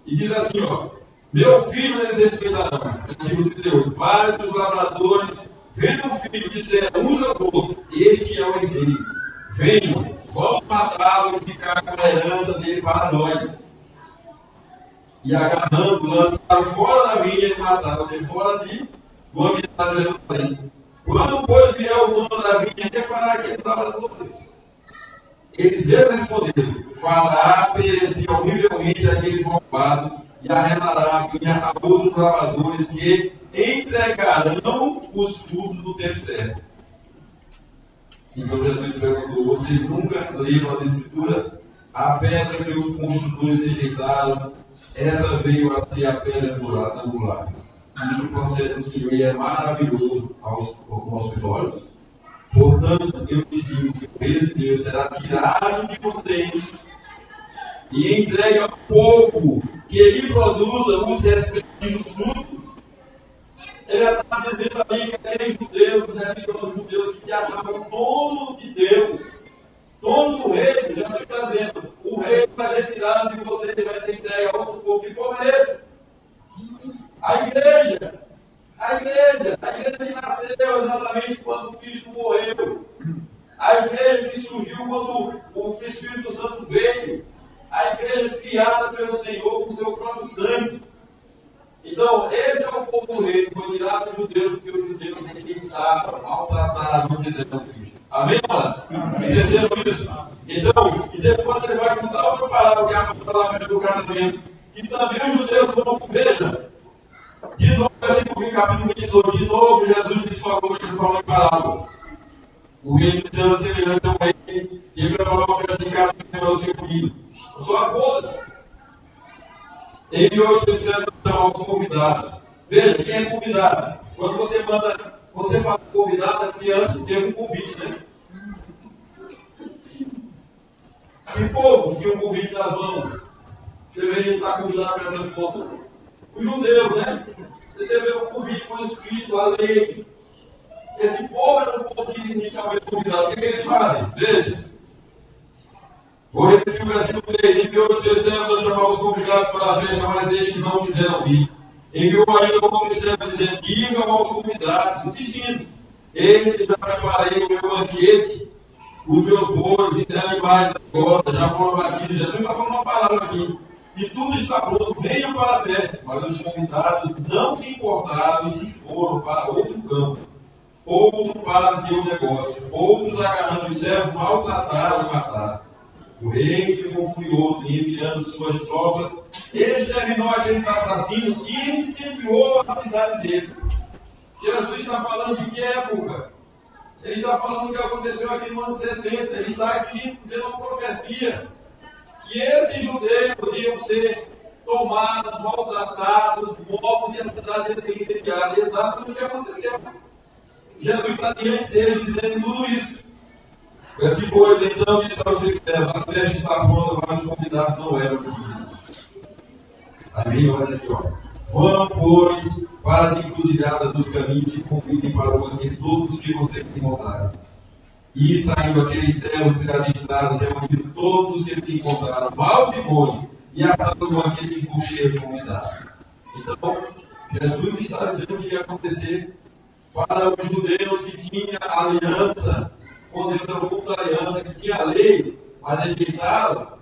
E diz assim, ó, meu filho eles respeitarão. Versículo 38. Mas os lavradores, vendo o filho, disseram uns aos outros, este é o herdeiro. Venham, vamos matá-lo e ficar com a herança dele para nós. E agarrando, lançaram fora da vinha e mataram, ou seja, fora do ambiente de Jerusalém. Quando, pois, vier o dono da vinha, que fará aqueles lavradores? Eles mesmos responderam, fará perecer horrivelmente aqueles malvados e arrendará a vinha a outros lavradores que entregarão os frutos do tempo certo. Então Jesus perguntou, vocês nunca leram as Escrituras? A pedra que os construtores rejeitaram, essa veio a ser a pedra angular. Isso procede do Senhor e é maravilhoso aos nossos olhos. Portanto, eu lhes digo que o reino de Deus será tirado de vocês e entregue ao povo que lhe produza os respectivos frutos. Ele está dizendo ali que aqueles judeus, os religiosos judeus que se achavam dono de Deus, dono do reino, Jesus está dizendo, o reino vai ser tirado de vocês e vai ser entregue a outro povo que pobreza. A igreja que nasceu exatamente quando Cristo morreu. A igreja que surgiu quando o Espírito Santo veio. A igreja criada pelo Senhor com seu próprio sangue. Então, esse é o povo do reino, foi tirado dos judeus, porque os judeus rejeitaram, maltrataram, não quiseram Cristo. Amém, irmãos? Entenderam isso? Então, e depois ele vai contar outra palavra, que é a palavra do casamento, que também os judeus são, veja, de novo, versículo capítulo 22, de novo, Jesus lhes falou em parábolas. O reino do céu é semelhante a um rei que preparou uma festa de casamento para o seu filho. São as bodas. Enviou os seus servos aos convidados. Veja, quem é convidado? Quando você fala convidado, a criança teve um convite, né? Que povos tinham um convite nas mãos? Deveriam estar convidados para essas bodas. Os judeus, né? Receberam o convite por escrito, a lei. Esse povo era o povo que inicialmente convidado. O que eles fazem? Veja. Vou repetir o versículo 3. Enviou os seus servos a chamar os convidados para a festa, mas estes não quiseram vir. Enviou ainda outros servos dizendo, digam aos convidados, insistindo. Eles que já preparei o meu banquete, os meus bois e animais da corda já foram batidos. Jesus está falando uma palavra aqui. E tudo está pronto, venham para a festa. Mas os convidados não se importaram e se foram para outro campo. Outro para seu negócio. Outros, agarrando os servos, maltrataram e mataram. O rei ficou furioso e enviando suas tropas, exterminou aqueles assassinos e incendiou a cidade deles. Jesus está falando de que época? Ele está falando do que aconteceu aqui no ano 70. Ele está aqui fazendo uma profecia que esses judeus iam ser tomados, maltratados, mortos e a cidade ia ser incendiada. Exatamente o que aconteceu. Jesus está diante deles dizendo tudo isso. Versículo 8, então disse aos seus servos: a festa está pronta, mas os convidados não eram dignos. Aí vem olha aqui, ó. Vão, pois, para as encruzilhadas dos caminhos e convidem para o banquete todos os que vocês encontrarem. E saindo aqueles servos pelas estradas, reuniram todos os que se encontraram, maus e bons, e a sala do banquete ficou cheia de convidados. Então, Jesus está dizendo que ia acontecer para os judeus que tinham aliança com Deus, era o povo da aliança, que tinha a lei, mas rejeitaram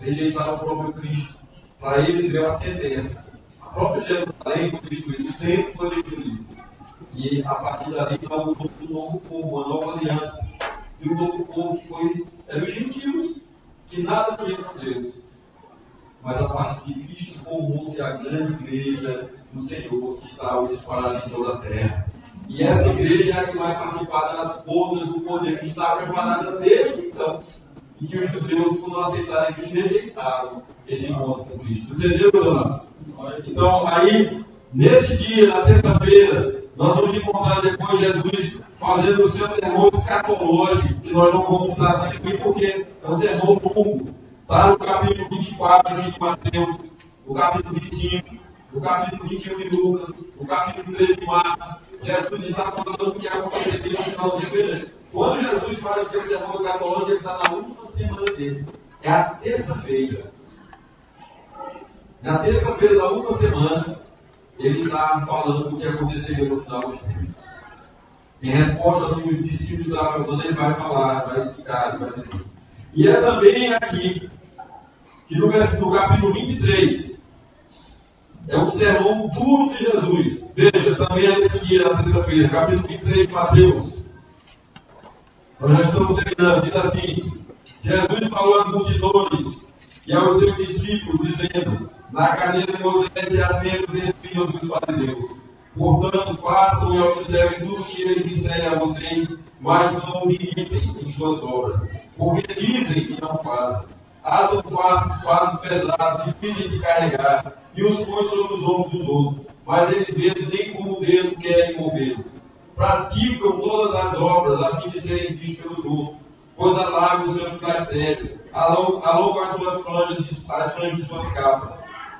o próprio Cristo. Para eles veio a sentença. A própria Jerusalém foi destruída, o templo foi destruído. E a partir dali inaugurou um novo povo, uma nova aliança. E um novo povo que eram os gentios, que nada tinha com Deus. Mas a partir de Cristo formou-se a grande igreja do Senhor, que está hoje espalhada em toda a terra. E essa igreja é a que vai participar das bodas do poder, que está preparada desde então. E que os judeus, por não aceitarem Cristo, rejeitaram esse encontro com Cristo. Entendeu, meus amados? Então, aí, nesse dia, na terça-feira, nós vamos encontrar depois Jesus fazendo o seu sermão escatológico, que nós não vamos tratar aqui porque é um sermão longo. Está no capítulo 24 aqui de Mateus, no capítulo 25, no capítulo 21 de Lucas, no capítulo 3 de Marcos. Jesus está falando o que aconteceria no final do dia. Quando Jesus fala o seu sermão escatológico, ele está na última semana dele. É a terça-feira. Na terça-feira da última semana, ele está falando o que aconteceria no final dos tempos. Em resposta ao que os discípulos estavam perguntando, ele vai falar, vai explicar, ele vai dizer. E é também aqui, que no capítulo 23, é um sermão duro de Jesus. Veja, também é nesse dia, na terça-feira, capítulo 23 de Mateus. Nós já estamos terminando. Diz assim: Jesus falou às multidões e aos seus discípulos, dizendo: na cadeira de Moisés se assentam os escribas e os fariseus. Portanto, façam e observem tudo o que eles disserem a vocês, mas não os imitem em suas obras, porque dizem e não fazem. Atam fardos pesados, difíceis de carregar, e os põem sobre os ombros dos outros, mas eles mesmos nem com o dedo querem movê-los. Praticam todas as obras a fim de serem vistos pelos outros, pois alargam os seus caracteres, alongam as suas franjas de suas capas.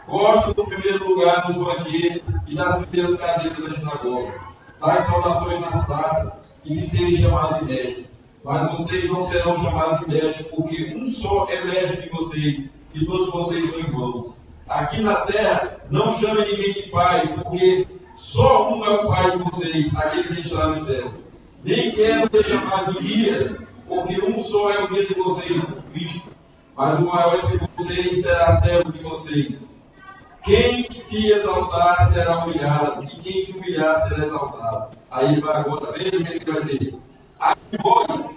Gostam do primeiro lugar nos banquetes e das primeiras cadeiras das sinagogas, das saudações nas praças e de serem chamados de mestre. Mas vocês não serão chamados de mestre, porque um só é mestre de vocês, e todos vocês são irmãos. Aqui na terra, não chame ninguém de pai, porque só um é o pai de vocês, aquele que está nos céus. Nem quero ser chamado de guias, porque um só é o guia de vocês, o Cristo. Mas o maior entre vocês será servo de vocês. Quem se exaltar será humilhado, e quem se humilhar será exaltado. Aí ele vai agora, veja o que ele vai dizer. Ai de vós,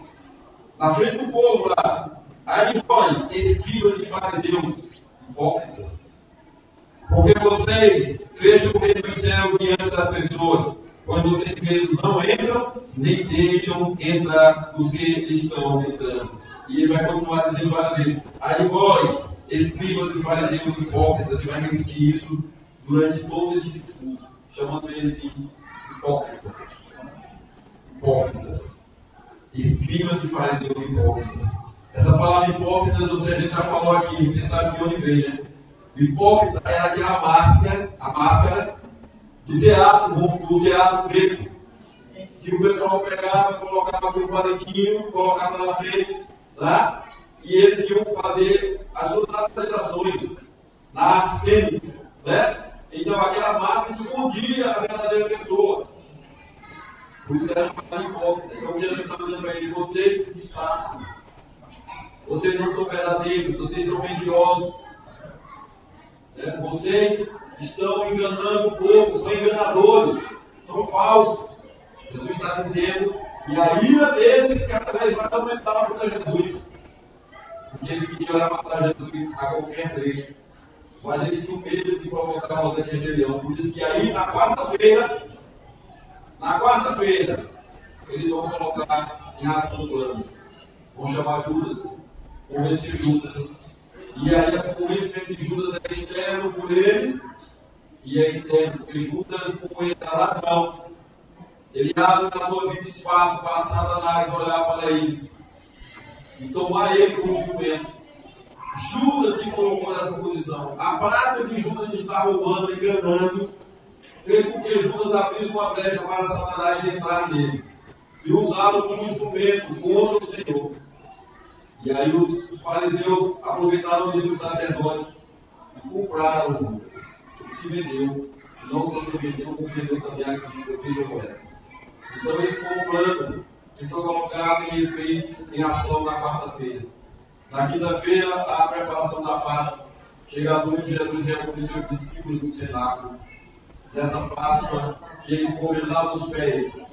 na frente do povo lá, ai de vós, escribas e fariseus, hipócritas, porque vocês fecham o reino dos céus diante das pessoas, pois vocês mesmos não entram, nem deixam entrar os que estão entrando. E ele vai continuar dizendo várias vezes: ai de vós, escribas e fariseus hipócritas, e vai repetir isso durante todo esse discurso, chamando eles de hipócritas. Hipócritas. Escribas e fariseus hipócritas. Essa palavra hipócritas, a gente já falou aqui, você sabe de onde veio, né? Hipócrita é aquela máscara, a máscara do teatro grego, que o pessoal pegava, colocava aqui um palitinho, colocava na frente, tá? E eles iam fazer as suas apresentações na arte cênica, né? Então aquela máscara escondia a verdadeira pessoa. Por isso que era chamada de hipócrita. Então Jesus está dizendo para ele: vocês se disfarçam. Vocês não são verdadeiros, vocês são mentirosos. Vocês estão enganando o povo, são enganadores, são falsos. Jesus está dizendo, e a ira deles cada vez vai aumentar contra Jesus. porque eles queriam matar Jesus a qualquer preço. Mas eles tinham medo de provocar uma grande rebelião. Por isso que aí, na quarta-feira, eles vão colocar em ação o plano. Vão chamar Judas, convencer Judas. E aí a convencimento de Judas é externo por eles e é interno, porque Judas, como ele era ladrão, ele abre na sua vida espaço para Satanás olhar para ele e tomar ele como instrumento. Judas se colocou nessa posição. A prática de Judas de estar roubando, enganando, fez com que Judas abrisse uma brecha para Satanás entrar nele e usá-lo como instrumento contra o Senhor. E aí os fariseus aproveitaram isso, os sacerdotes, e compraram Judas. Ele se vendeu, e não só se vendeu, como vendeu também a Cristo, vendeu moedas. Então esse foi o plano que foi colocado em efeito, em ação na quarta-feira. Na quinta-feira, a preparação da Páscoa. Chega a noite, Jesus reúne os seus discípulos no cenáculo. Nessa Páscoa, que ele come lava os pés.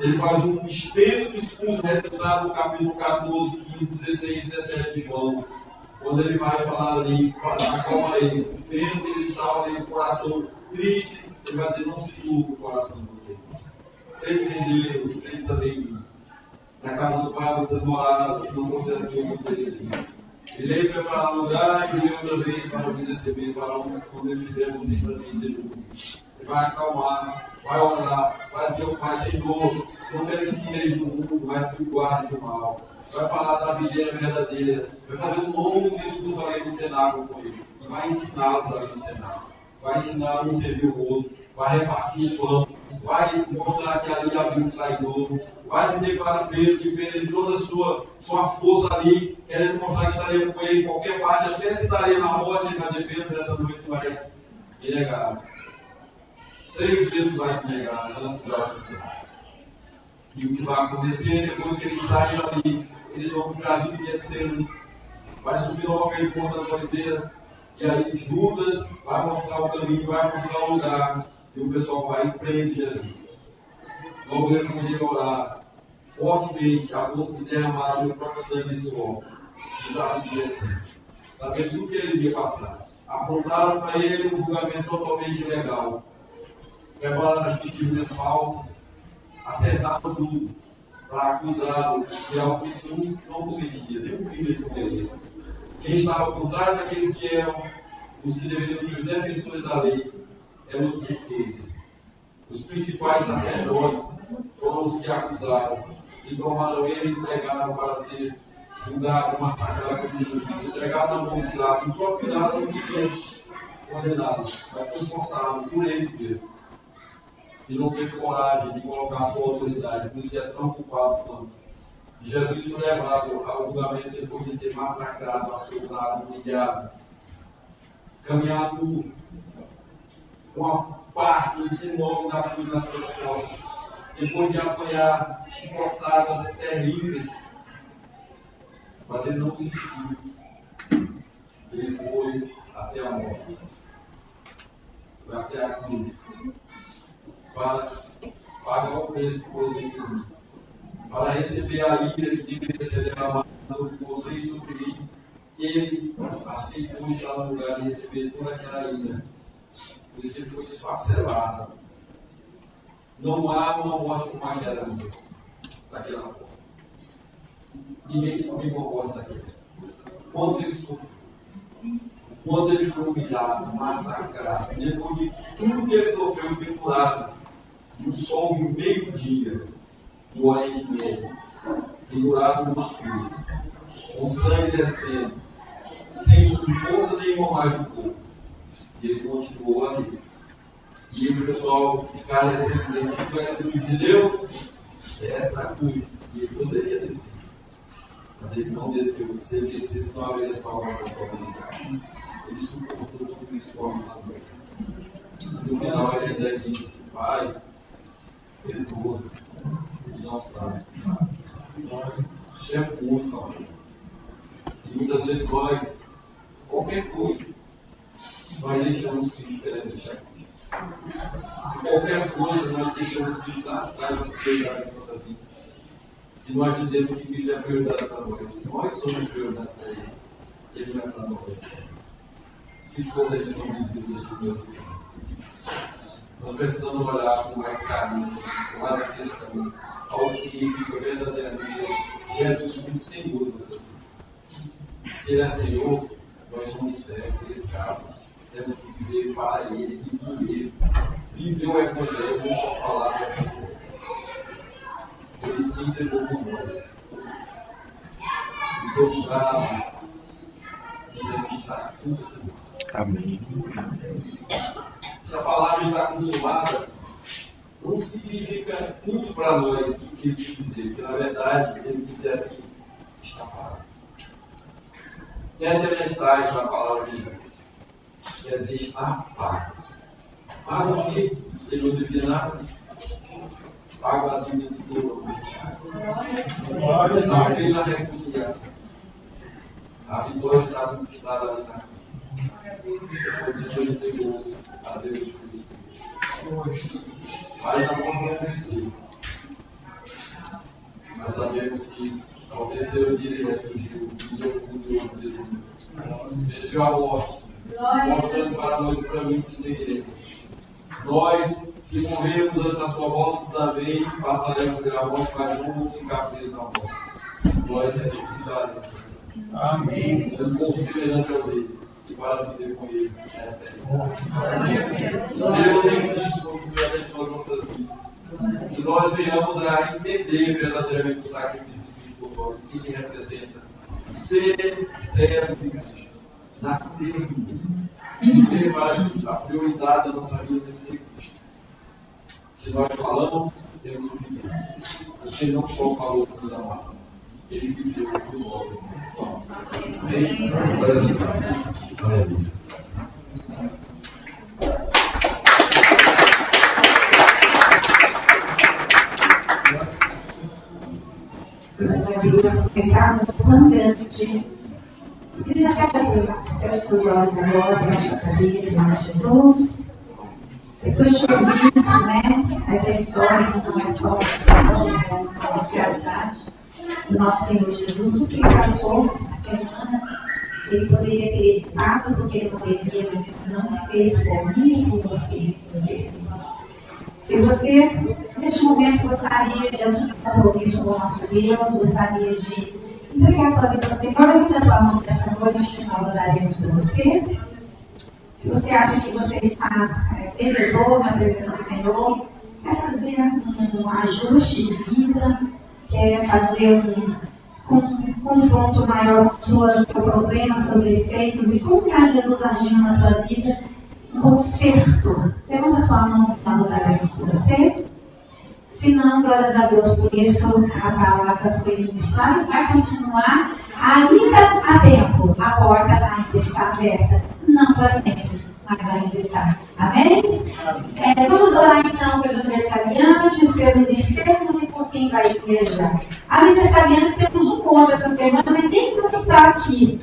Ele faz um extenso discurso registrado no capítulo 14, 15, 16 e 17 de João, quando ele vai falar ali, acalma eles, vendo que eles estavam ali com o coração triste, ele vai dizer: não se turbe o coração de vocês. Crentes em Deus, crentes amém. Na casa do Pai há muitas moradas, se não fosse assim, eu não teria dito. Irei preparar lugar e virei outra vez para vos receber, para quando eu estiver vocês também estejam comigo. Ele vai acalmar, vai orar, vai dizer ao Pai: Senhor, não quero que tireis do mundo, mas que o guarde do mal. Vai falar da videira verdadeira, vai fazer um longo discurso ali no cenáculo com ele, e vai ensiná-los ali no cenáculo. Vai ensiná-los a servir o outro, vai repartir o pão, vai mostrar que ali havia um traidor, vai dizer para Pedro que Pedro, em toda a sua força ali, querendo mostrar que estaria com ele em qualquer parte, até se daria na morte, ele vai dizer: Pedro, nessa noite vai me negar. 3 vezes vai te negar, antes de dar. E o que vai acontecer depois que eles saem dali, eles vão para o jardim de Getsemane, vai subir novamente por das oliveiras, e aí Judas vai mostrar o caminho, vai mostrar o lugar, e o pessoal vai e prende Jesus. Logo depois de orar fortemente, a ponto de derramar seu próprio sangue e suor, no jardim de Getsemane, sabendo tudo que ele iria passar. Aprontaram para ele um julgamento totalmente ilegal, prepararam as testemunhas falsas, acertaram tudo para acusá-lo de algo que ele não cometia, nenhum crime ele cometia. Quem estava por trás daqueles que eram os que deveriam ser os defensores da lei eram os produtores. Os principais sacerdotes foram os que acusaram, e tomaram ele e entregaram para ser julgado, massacrado por Jesus, entregado na mão de Pilatos. O próprio Pilatos não queria condená-lo, mas foi esforçado por eles mesmo. E não teve coragem de colocar a sua autoridade, por isso é tão culpado quanto. E Jesus foi levado ao julgamento depois de ser massacrado, açoitado, humilhado, caminhar nu, com uma parte enorme da cruz nas suas costas, depois de apanhar chicotadas terríveis. Mas ele não desistiu. Ele foi até a morte. Foi até a cruz. Para pagar o preço que você tem, para receber a ira que deveria ser derramada sobre você e sobre mim. Ele aceitou estar no lugar de receber toda aquela ira, por isso que ele foi esfacelado. Não há uma morte como aquela, daquela forma. Ninguém subiu uma morte daquela. Quando ele sofreu, quando ele foi humilhado, massacrado, depois de tudo que ele sofreu, pendurado no sol do meio-dia do Oriente Médio, pendurado numa cruz, com sangue descendo, sem força nenhuma mais do corpo. E ele continuou ali. E o pessoal esclarecendo, dizendo: se tu és o Filho de Deus, desce na cruz. E ele poderia descer. Mas ele não desceu. Se ele descesse, não haveria salvação para a humanidade. Ele suportou tudo isso com a cruz. No final ele ainda disse: Pai, perdoa, eles não sabem. Isso é muito, amor. E muitas vezes nós, qualquer coisa, nós deixamos Cristo querendo deixar Cristo. Qualquer coisa nós deixamos Cristo lá atrás das prioridades da nossa vida. E nós dizemos que Cristo é prioridade para nós. Nós somos prioridade para Ele. Ele não é para nós. Se fosse a gente não vive aqui, meu Deus. Nós precisamos olhar com mais carinho, com mais atenção ao que significa verdadeiramente Jesus como Senhor da nossa vida. Se Ele é Senhor, nós somos servos, escravos. Temos que viver para Ele e por Ele. Viver o Evangelho, não só falar do Evangelho. Ele se entregou por nós. E todo caso, dizendo que está consumado. Amém. Essa palavra está consumada não significa tudo para nós o que ele quis dizer, porque na verdade ele quis dizer assim, está pago. Tem até mensagem na palavra de Deus. Quer dizer, está pago. Pago o quê? Ele não devia nada. Pago a dívida de toda a humanidade. Está feita a reconciliação. A vitória está conquistada ali na cruz. Depois disso ele entregou a Deus Cristo. Mas a morte não venceu. Nós sabemos que ao terceiro dia ele ressurgiu e deu o dele. Venceu a morte, mostrando para nós o caminho que seguiremos. Nós, se morrermos antes da sua volta, também passaremos pela morte, mas não vamos ficar presos na morte. Nós ressuscitaremos. Amém. Sendo como semelhante ao dele. E para viver com ele Deus em Cristo continue abençoando nossas vidas. Que nós venhamos a entender verdadeiramente o sacrifício de Cristo por nós, o que ele representa. Ser servo de Cristo. Nascer em Cristo. E viver para Cristo. A prioridade da nossa vida tem que ser Cristo. Se nós falamos, temos que viver. Porque ele não só falou para nos amar. Ele viveu por nós. Amém? Mas a Deus começar no tão grande. E já fecha os olhos agora, baixa a cabeça, em nome de Jesus. Depois de ouvir, essa história que não é só uma história, é uma realidade do nosso Senhor Jesus, o que ele passou a semana, que ele poderia ter evitado, porque ele poderia, mas ele não fez por mim e por você, porque ele fez isso. Se você, neste momento, gostaria de assumir um compromisso com o nosso Deus, gostaria de entregar a tua vida ao Senhor, levante a tua mão nessa noite, que nós oraremos por você. Se você acha que você está devedor na presença do Senhor, quer fazer um ajuste de vida, quer fazer um confronto maior com seu problema, seus defeitos, e como está Jesus agindo na tua vida, um conserto. Levanta a tua mão, nós oraremos por você. Se não, glórias a Deus por isso, a palavra foi ministrada e vai continuar ainda há tempo. A porta ainda está aberta, não para sempre, mas ainda está. Amém? Vamos orar então pelos aniversariantes, pelos enfermos e por quem vai viajar. Aniversariantes temos um monte essa semana, mas nem não está aqui.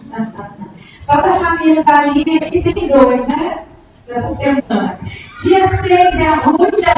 Só da família da Lívia aqui tem 2, né? Dessa semana. Dia 6 é a Rutinha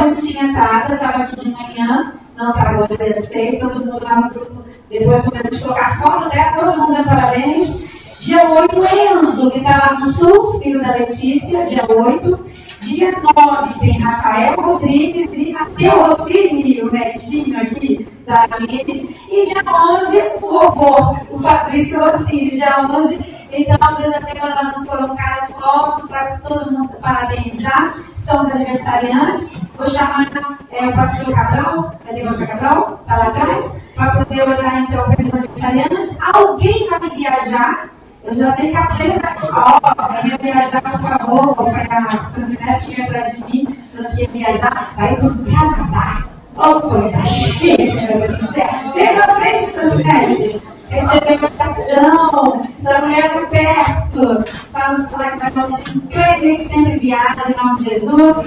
estava aqui de manhã, não está agora dia 6, todo mundo lá no grupo, depois começa a colocar foto dela, todo mundo dando parabéns. Dia 8, o Enzo, que está lá no sul, filho da Letícia, dia 8. Dia 9 tem Rafael Rodrigues e Matheus Rossini, o netinho aqui da Aline. E dia 11, o vovô, o Fabrício Rossini, dia 11. Então, durante a semana nós vamos colocar as fotos para todo mundo parabenizar. São os aniversariantes. Vou chamar o pastor Cabral, cadê o pastor Cabral? Está lá atrás, para poder orar então pelos aniversariantes. Alguém vai viajar? Eu já sei que a Cleia vai viajar, por favor. Foi a Francinete que veio atrás de mim, falando que ia viajar, vai para o Canadá. Oh, coisa chique, meu Deus do céu. Vem pra frente, Francinete. Recebeu oração, sua mulher por perto. Vamos falar que nós vamos crer sempre viaja em nome de Jesus.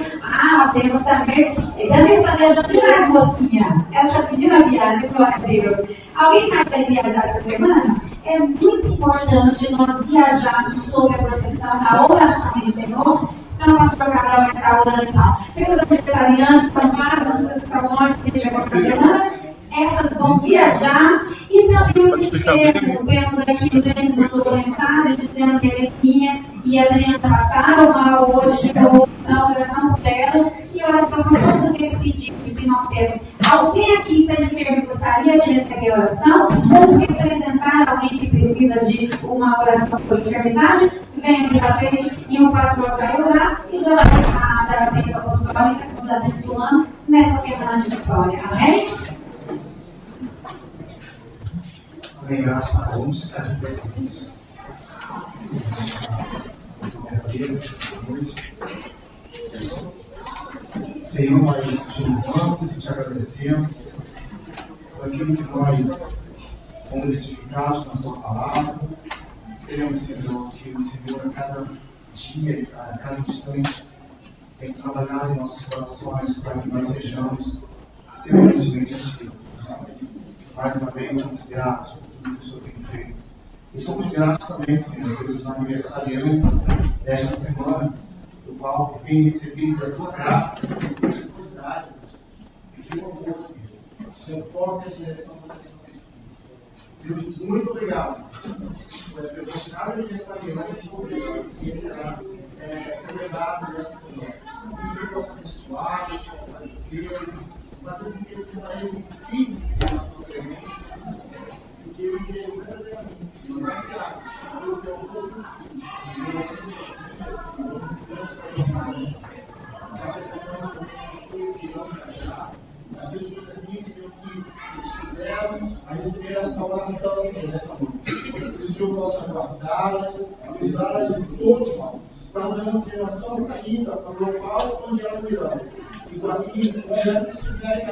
Temos também. Dani está viajando demais, mocinha. Essa menina viaja, glória a Deus. Alguém mais vai viajar essa semana? É muito importante nós viajarmos sob a proteção da oração do Senhor. Então, o pastor Cabral vai estar orando e tal. Pelos aniversariantes, são vários, não sei se está longe, que a gente vai para a semana. essas vão viajar. E também os enfermos, temos aqui o Denis mandou mensagem dizendo que a Lequinha e a Adriana passaram mal hoje de novo na oração por elas, e oração por todos aqueles pedidos que nós temos. Alguém aqui está enfermo e gostaria de receber oração, ou representar alguém que precisa de uma oração por enfermidade, vem aqui para frente e o pastor vai orar e já vai dar a bênção apostólica, nos abençoando nessa semana de vitória. Amém? Amém, graças a Deus. Vamos ficar de pé juntos. Essa verdadeira noite. Senhor, nós te louvamos e te agradecemos por aquilo que nós fomos edificados na tua palavra. Queremos, Senhor, que o Senhor a cada dia, a cada instante, tem trabalhado em nossos corações para que nós sejamos semelhantemente a ti. Mais uma vez, somos gratos por tudo que o Senhor tem feito. E somos gratos também, Senhor, pelos aniversariantes desta semana, do qual tem recebido a tua graça, a tua generosidade, e que louvor, Senhor, conforme a direção da tua Espírito. Deus, muito obrigado por cada aniversariante que será celebrado nesta semana. Que o Senhor possa abençoar, fortalecer, fazer com que eles permaneçam firmes na tua presença, e que eles sejam verdadeiramente, Senhor, baseados pelo teu rosto, pelo nosso Senhor, apresentamos também as pessoas que irão viajar, as pessoas aqui, Senhor, que fizeram a receber esta oração, Senhor, nesta noite. Que o Senhor possa guardá-las, livrá-las de todo mal, guardando, Senhor, a sua saída para o local onde elas irão. E para que, onde elas estiverem